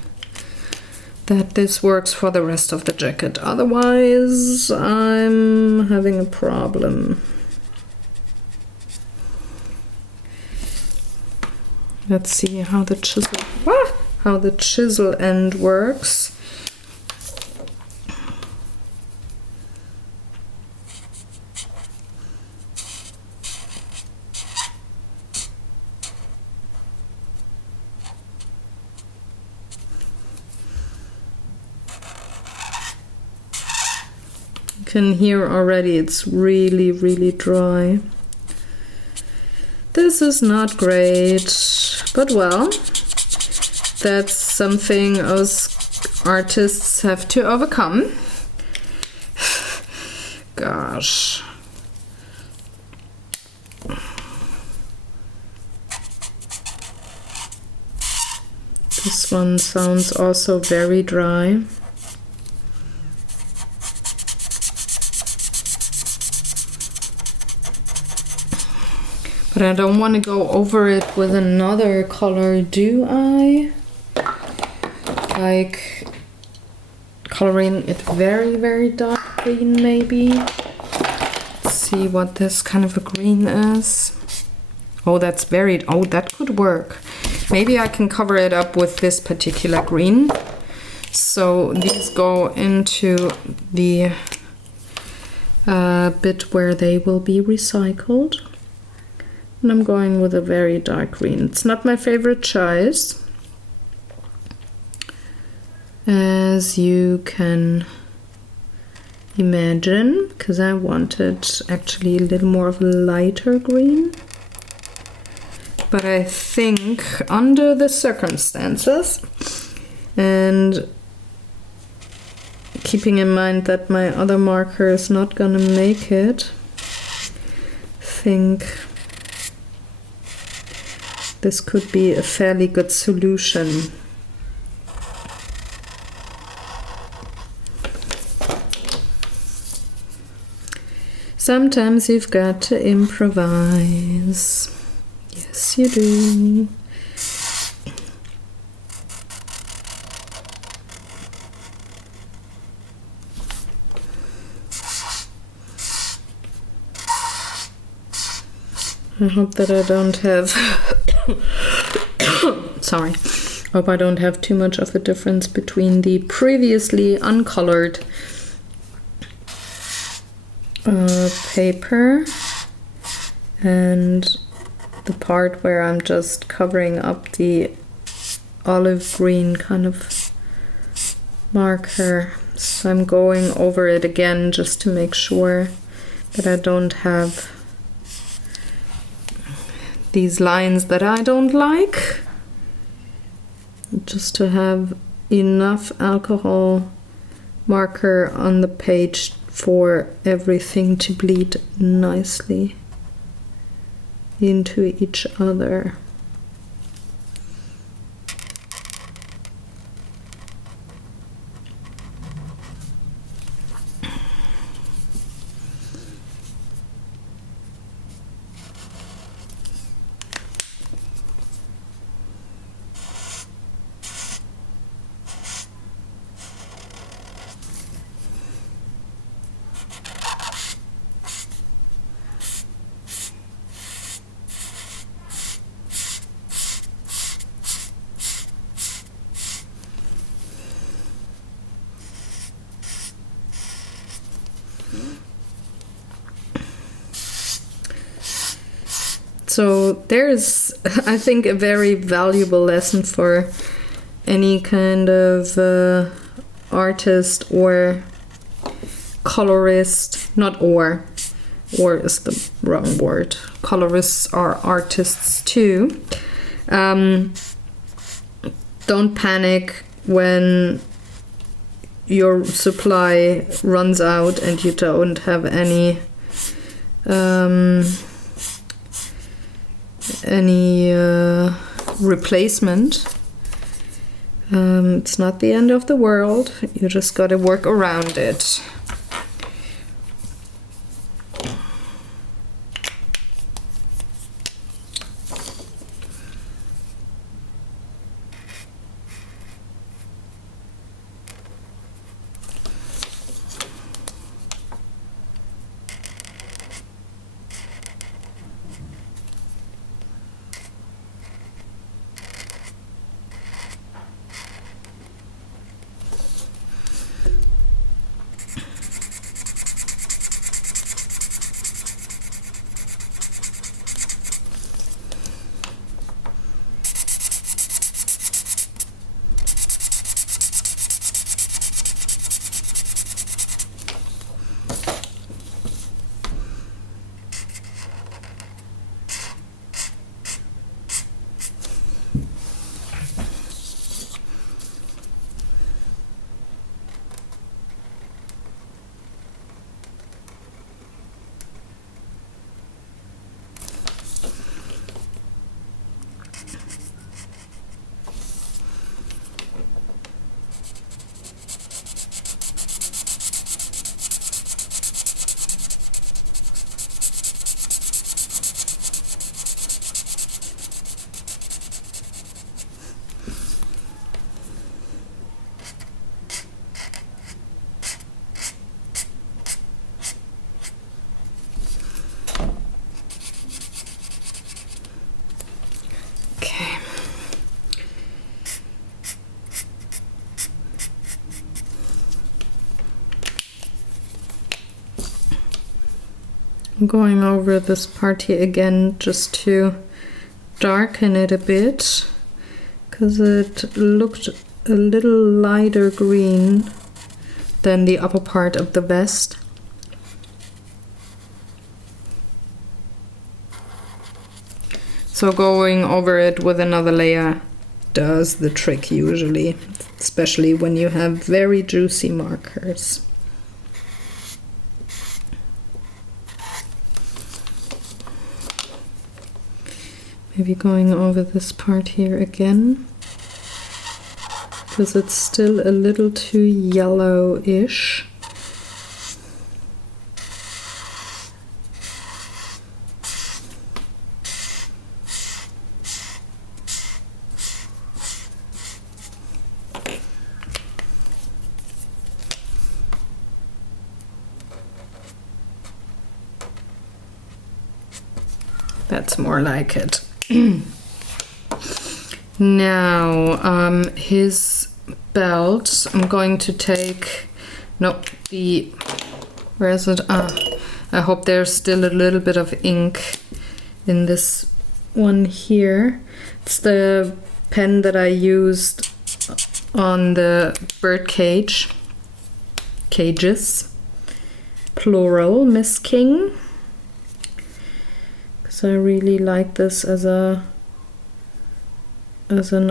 that this works for the rest of the jacket. Otherwise, I'm having a problem. Let's see how the chisel end works. Can hear already it's really dry. This is not great, but well, that's something us artists have to overcome. Gosh. This one sounds also very dry. But I don't want to go over it with another color, do I? Like coloring it very, very dark green maybe. Let's see what this kind of a green is. Oh, that's very, oh, that could work. Maybe I can cover it up with this particular green. So these go into the bit where they will be recycled. And I'm going with a very dark green. It's not my favorite choice, as you can imagine, because I wanted actually a little more of a lighter green. But I think under the circumstances, and keeping in mind that my other marker is not gonna make it, I think this could be a fairly good solution. Sometimes you've got to improvise. Yes, you do. I hope that I don't have sorry. Hope I don't have too much of a difference between the previously uncolored paper and the part where I'm just covering up the olive green kind of marker. So I'm going over it again just to make sure that I don't have these lines that I don't like, just to have enough alcohol marker on the page for everything to bleed nicely into each other. So there's, I think, a very valuable lesson for any kind of artist or colorist. Not or is the wrong word. Colorists are artists too. Don't panic when your supply runs out and you don't have any replacement. It's not the end of the world. You just gotta work around it. I'm going over this part here again just to darken it a bit, because it looked a little lighter green than the upper part of the vest. So going over it with another layer does the trick usually, especially when you have very juicy markers. Maybe going over this part here again, because it's still a little too yellowish. That's more like it. Now, his belt, I'm going to take, where is it? I hope there's still a little bit of ink in this one here. It's the pen that I used on the bird cages, plural, Miss King. So I really like this as an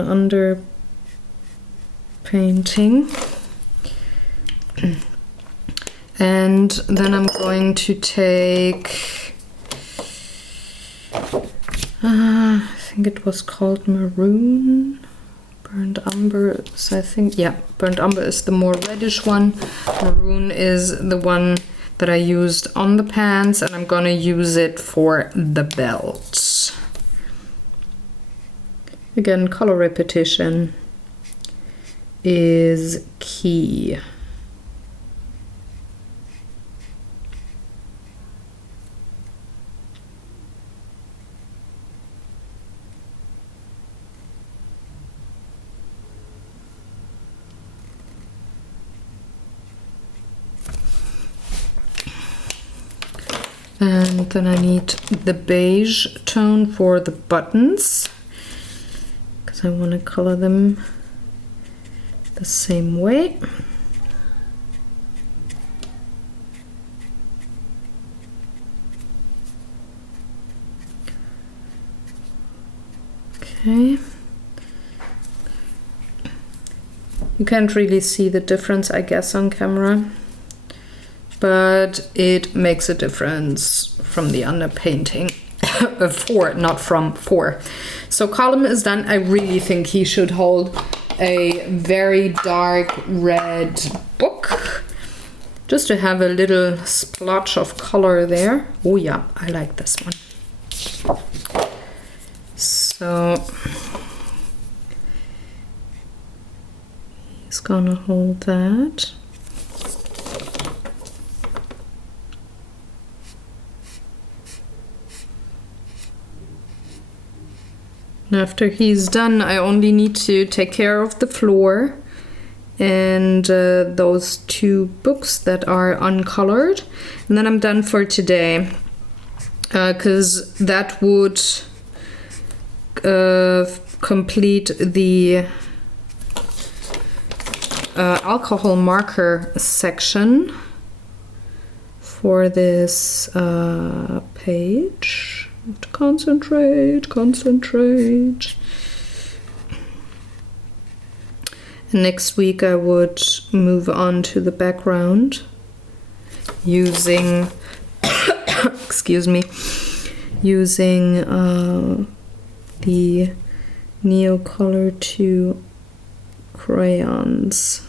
under painting. And then I'm going to take, I think it was called maroon, burnt umber. So I think, yeah, burnt umber is the more reddish one. Maroon is the one that I used on the pants, and I'm gonna use it for the belt. Again, color repetition is key. And then I need the beige tone for the buttons, because I want to color them the same way. Okay. You can't really see the difference, I guess, on camera, but it makes a difference from the underpainting. Not from. So column is done. I really think he should hold a very dark red book, just to have a little splotch of color there. Oh yeah, I like this one. So he's gonna hold that. After he's done, I only need to take care of the floor and those two books that are uncolored, and then I'm done for today, because that would complete the alcohol marker section for this page. Concentrate. And next week I would move on to the background using excuse me, using the Neocolor 2 crayons.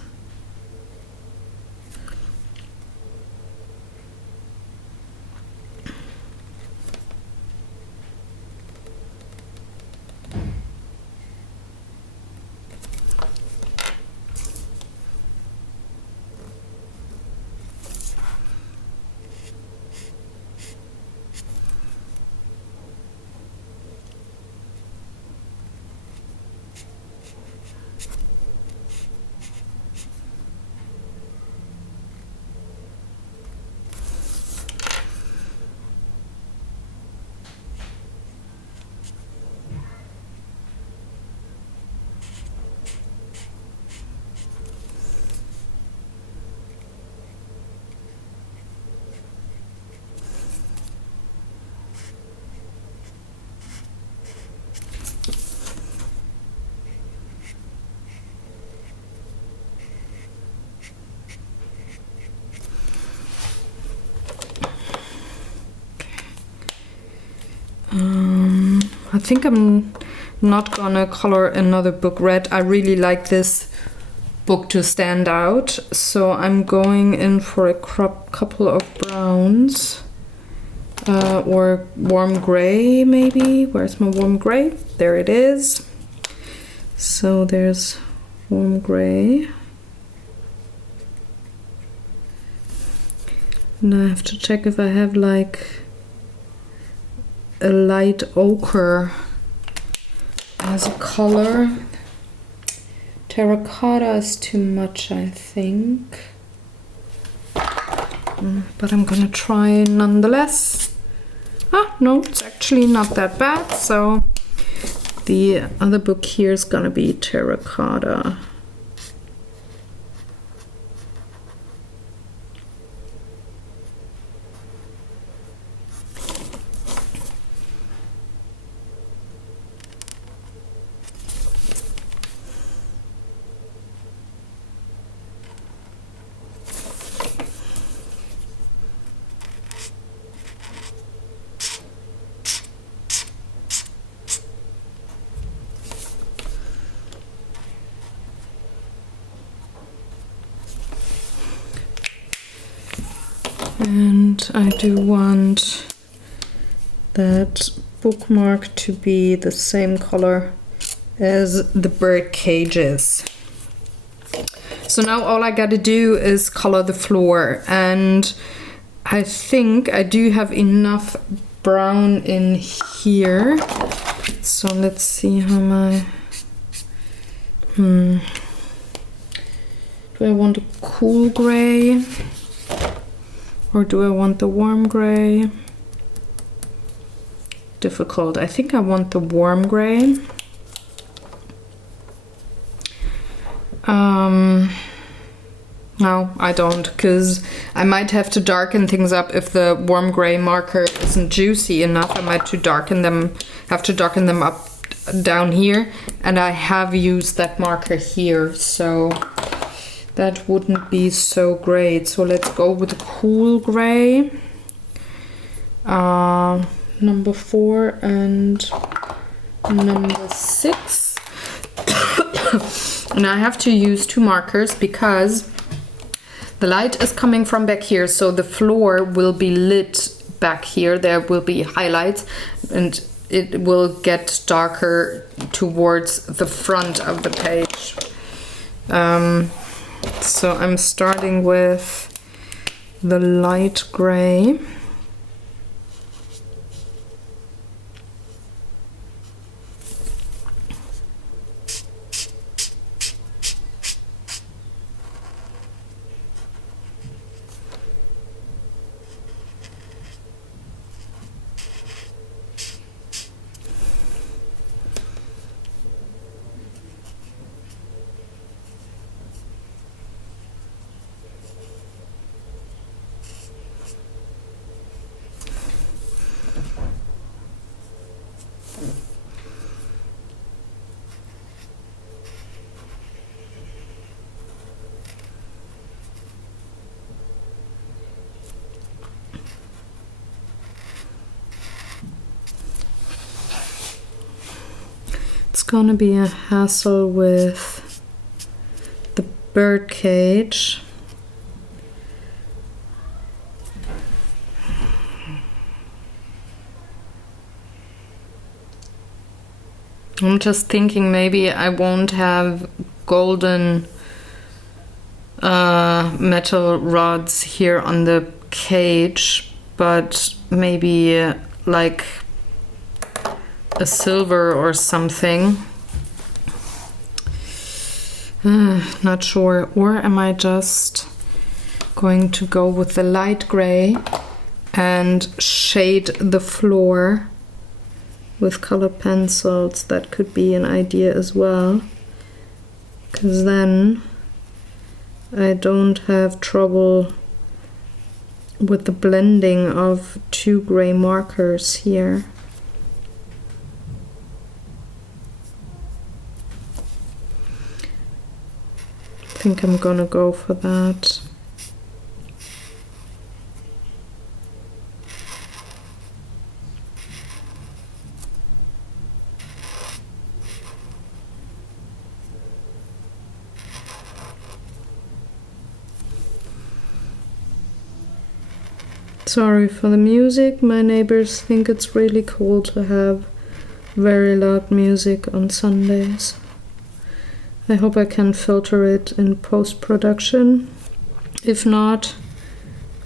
think I'm not gonna color another book red. I really like this book to stand out, so I'm going in for a couple of browns, or warm gray maybe. Where's my warm gray? There it is. So there's warm gray. And I have to check if I have like a light ochre as a color. Terracotta is too much, I think. But I'm gonna try nonetheless. Ah, no, it's actually not that bad. So the other book here is gonna be terracotta. And I do want that bookmark to be the same color as the bird cages. So now all I gotta do is color the floor, and I think I do have enough brown in here. So let's see how my... Do I want a cool gray? Or do I want the warm gray? Difficult. I think I want the warm gray. No, I don't, because I might have to darken things up if the warm gray marker isn't juicy enough. I might have to darken them up down here, and I have used that marker here, so that wouldn't be so great. So let's go with the cool gray, number 4 and number 6. And I have to use 2 markers because the light is coming from back here, so the floor will be lit back here. There will be highlights and it will get darker towards the front of the page. So I'm starting with the light gray. It's gonna be a hassle with the bird cage. I'm just thinking maybe I won't have golden metal rods here on the cage, but maybe like a silver or something. Not sure. Or am I just going to go with the light gray and shade the floor with color pencils? That could be an idea as well, because then I don't have trouble with the blending of 2 gray markers here. I think I'm gonna go for that. Sorry for the music. My neighbors think it's really cool to have very loud music on Sundays. I hope I can filter it in post-production. If not,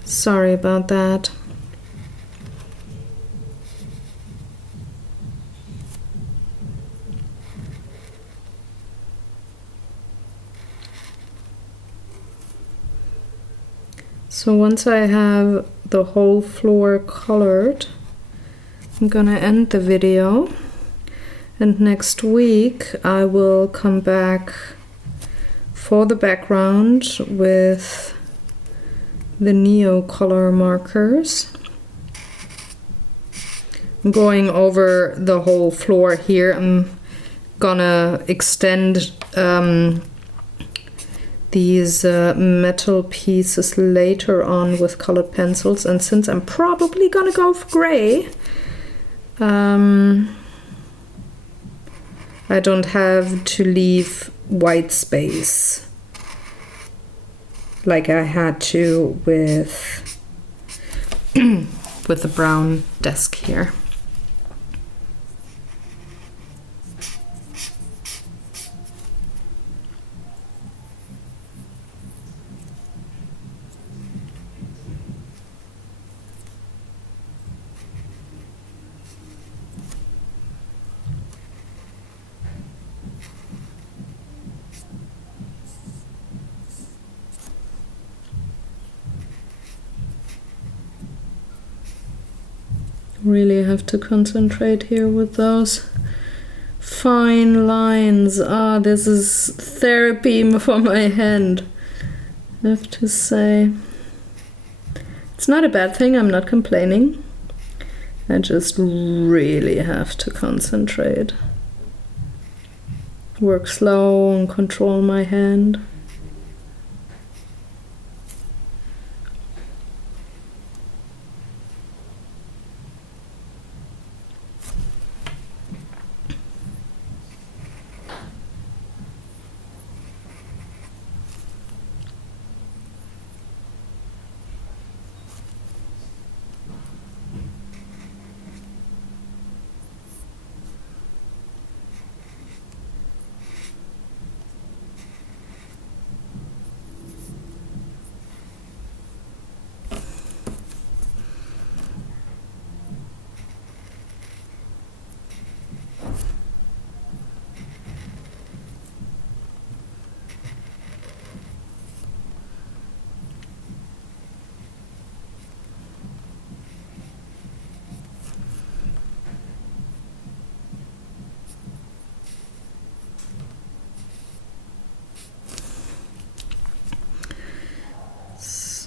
sorry about that. So once I have the whole floor colored, I'm gonna end the video, and next week I will come back for the background with the Neo color markers. I'm going over the whole floor here. I'm gonna extend these metal pieces later on with colored pencils, and since I'm probably gonna go for gray, I don't have to leave white space like I had to with with the brown desk here. Really have to concentrate here with those fine lines. Ah, this is therapy for my hand, I have to say. It's not a bad thing, I'm not complaining. I just really have to concentrate. Work slow and control my hand.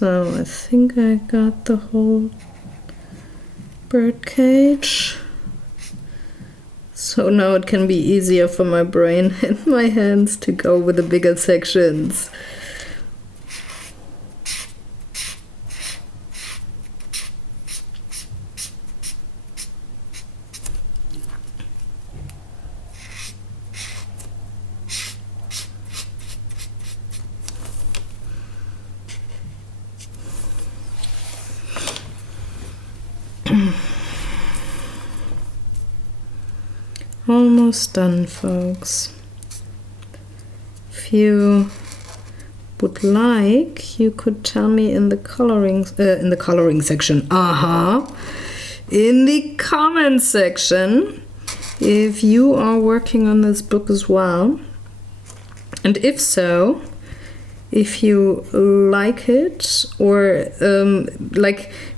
So I think I got the whole bird cage. So now it can be easier for my brain and my hands to go with the bigger sections. Almost done, folks. If you would like, you could tell me in the coloring section. In the comments section, if you are working on this book as well, and if so, if you like it, or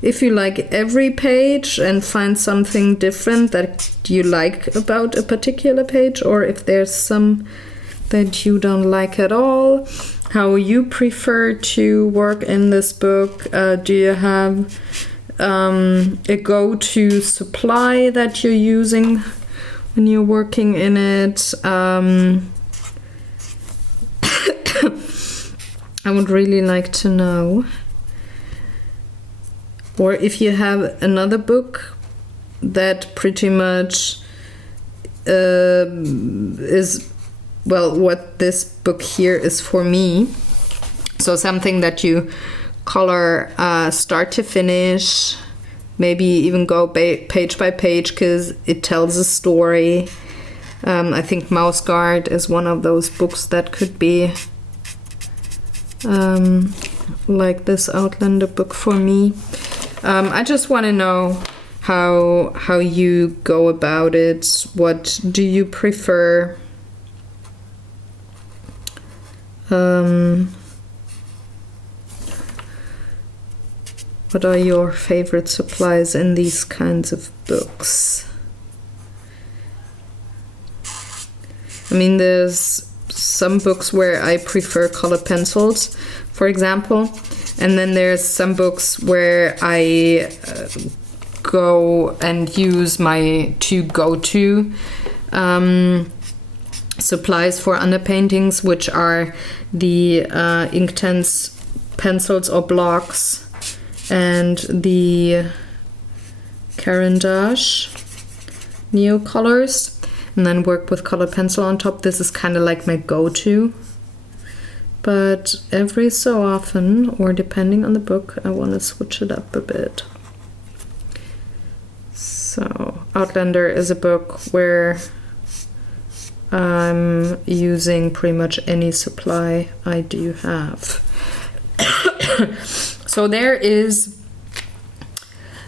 if you like every page and find something different that you like about a particular page, or if there's some that you don't like at all, how you prefer to work in this book. Do you have a go-to supply that you're using when you're working in it? I would really like to know. Or if you have another book that pretty much is, well, what this book here is for me. So something that you color start to finish, maybe even go page by page because it tells a story. I think Mouse Guard is one of those books that could be like this Outlander book for me. I just want to know how you go about it. What do you prefer? What are your favorite supplies in these kinds of books? I mean, there's some books where I prefer color pencils, for example, and then there's some books where I go and use my two go-to supplies for underpaintings, which are the Inktense pencils or blocks and the Caran d'Ache Neo colors, and then work with color pencil on top. This is kind of like my go-to, but every so often, or depending on the book, I want to switch it up a bit. So Outlander is a book where I'm using pretty much any supply I do have. So there is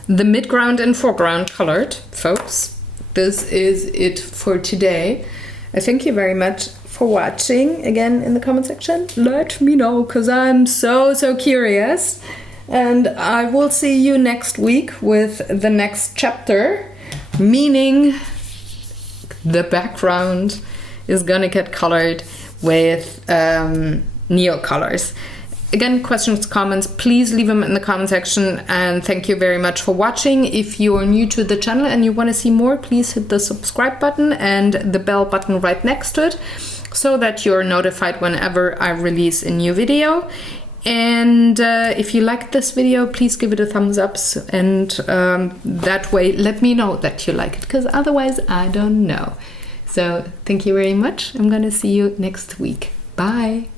the midground and foreground colored, folks. This is it for today. I thank you very much for watching. Again, in the comment section, let me know, because I'm so curious. And I will see you next week with the next chapter, meaning the background is gonna get colored with Neo colors. Again, questions, comments, please leave them in the comment section, and thank you very much for watching. If you're new to the channel and you want to see more, please hit the subscribe button and the bell button right next to it so that you're notified whenever I release a new video. And if you liked this video, please give it a thumbs up, and that way let me know that you like it, because otherwise I don't know. So thank you very much. I'm gonna see you next week. Bye.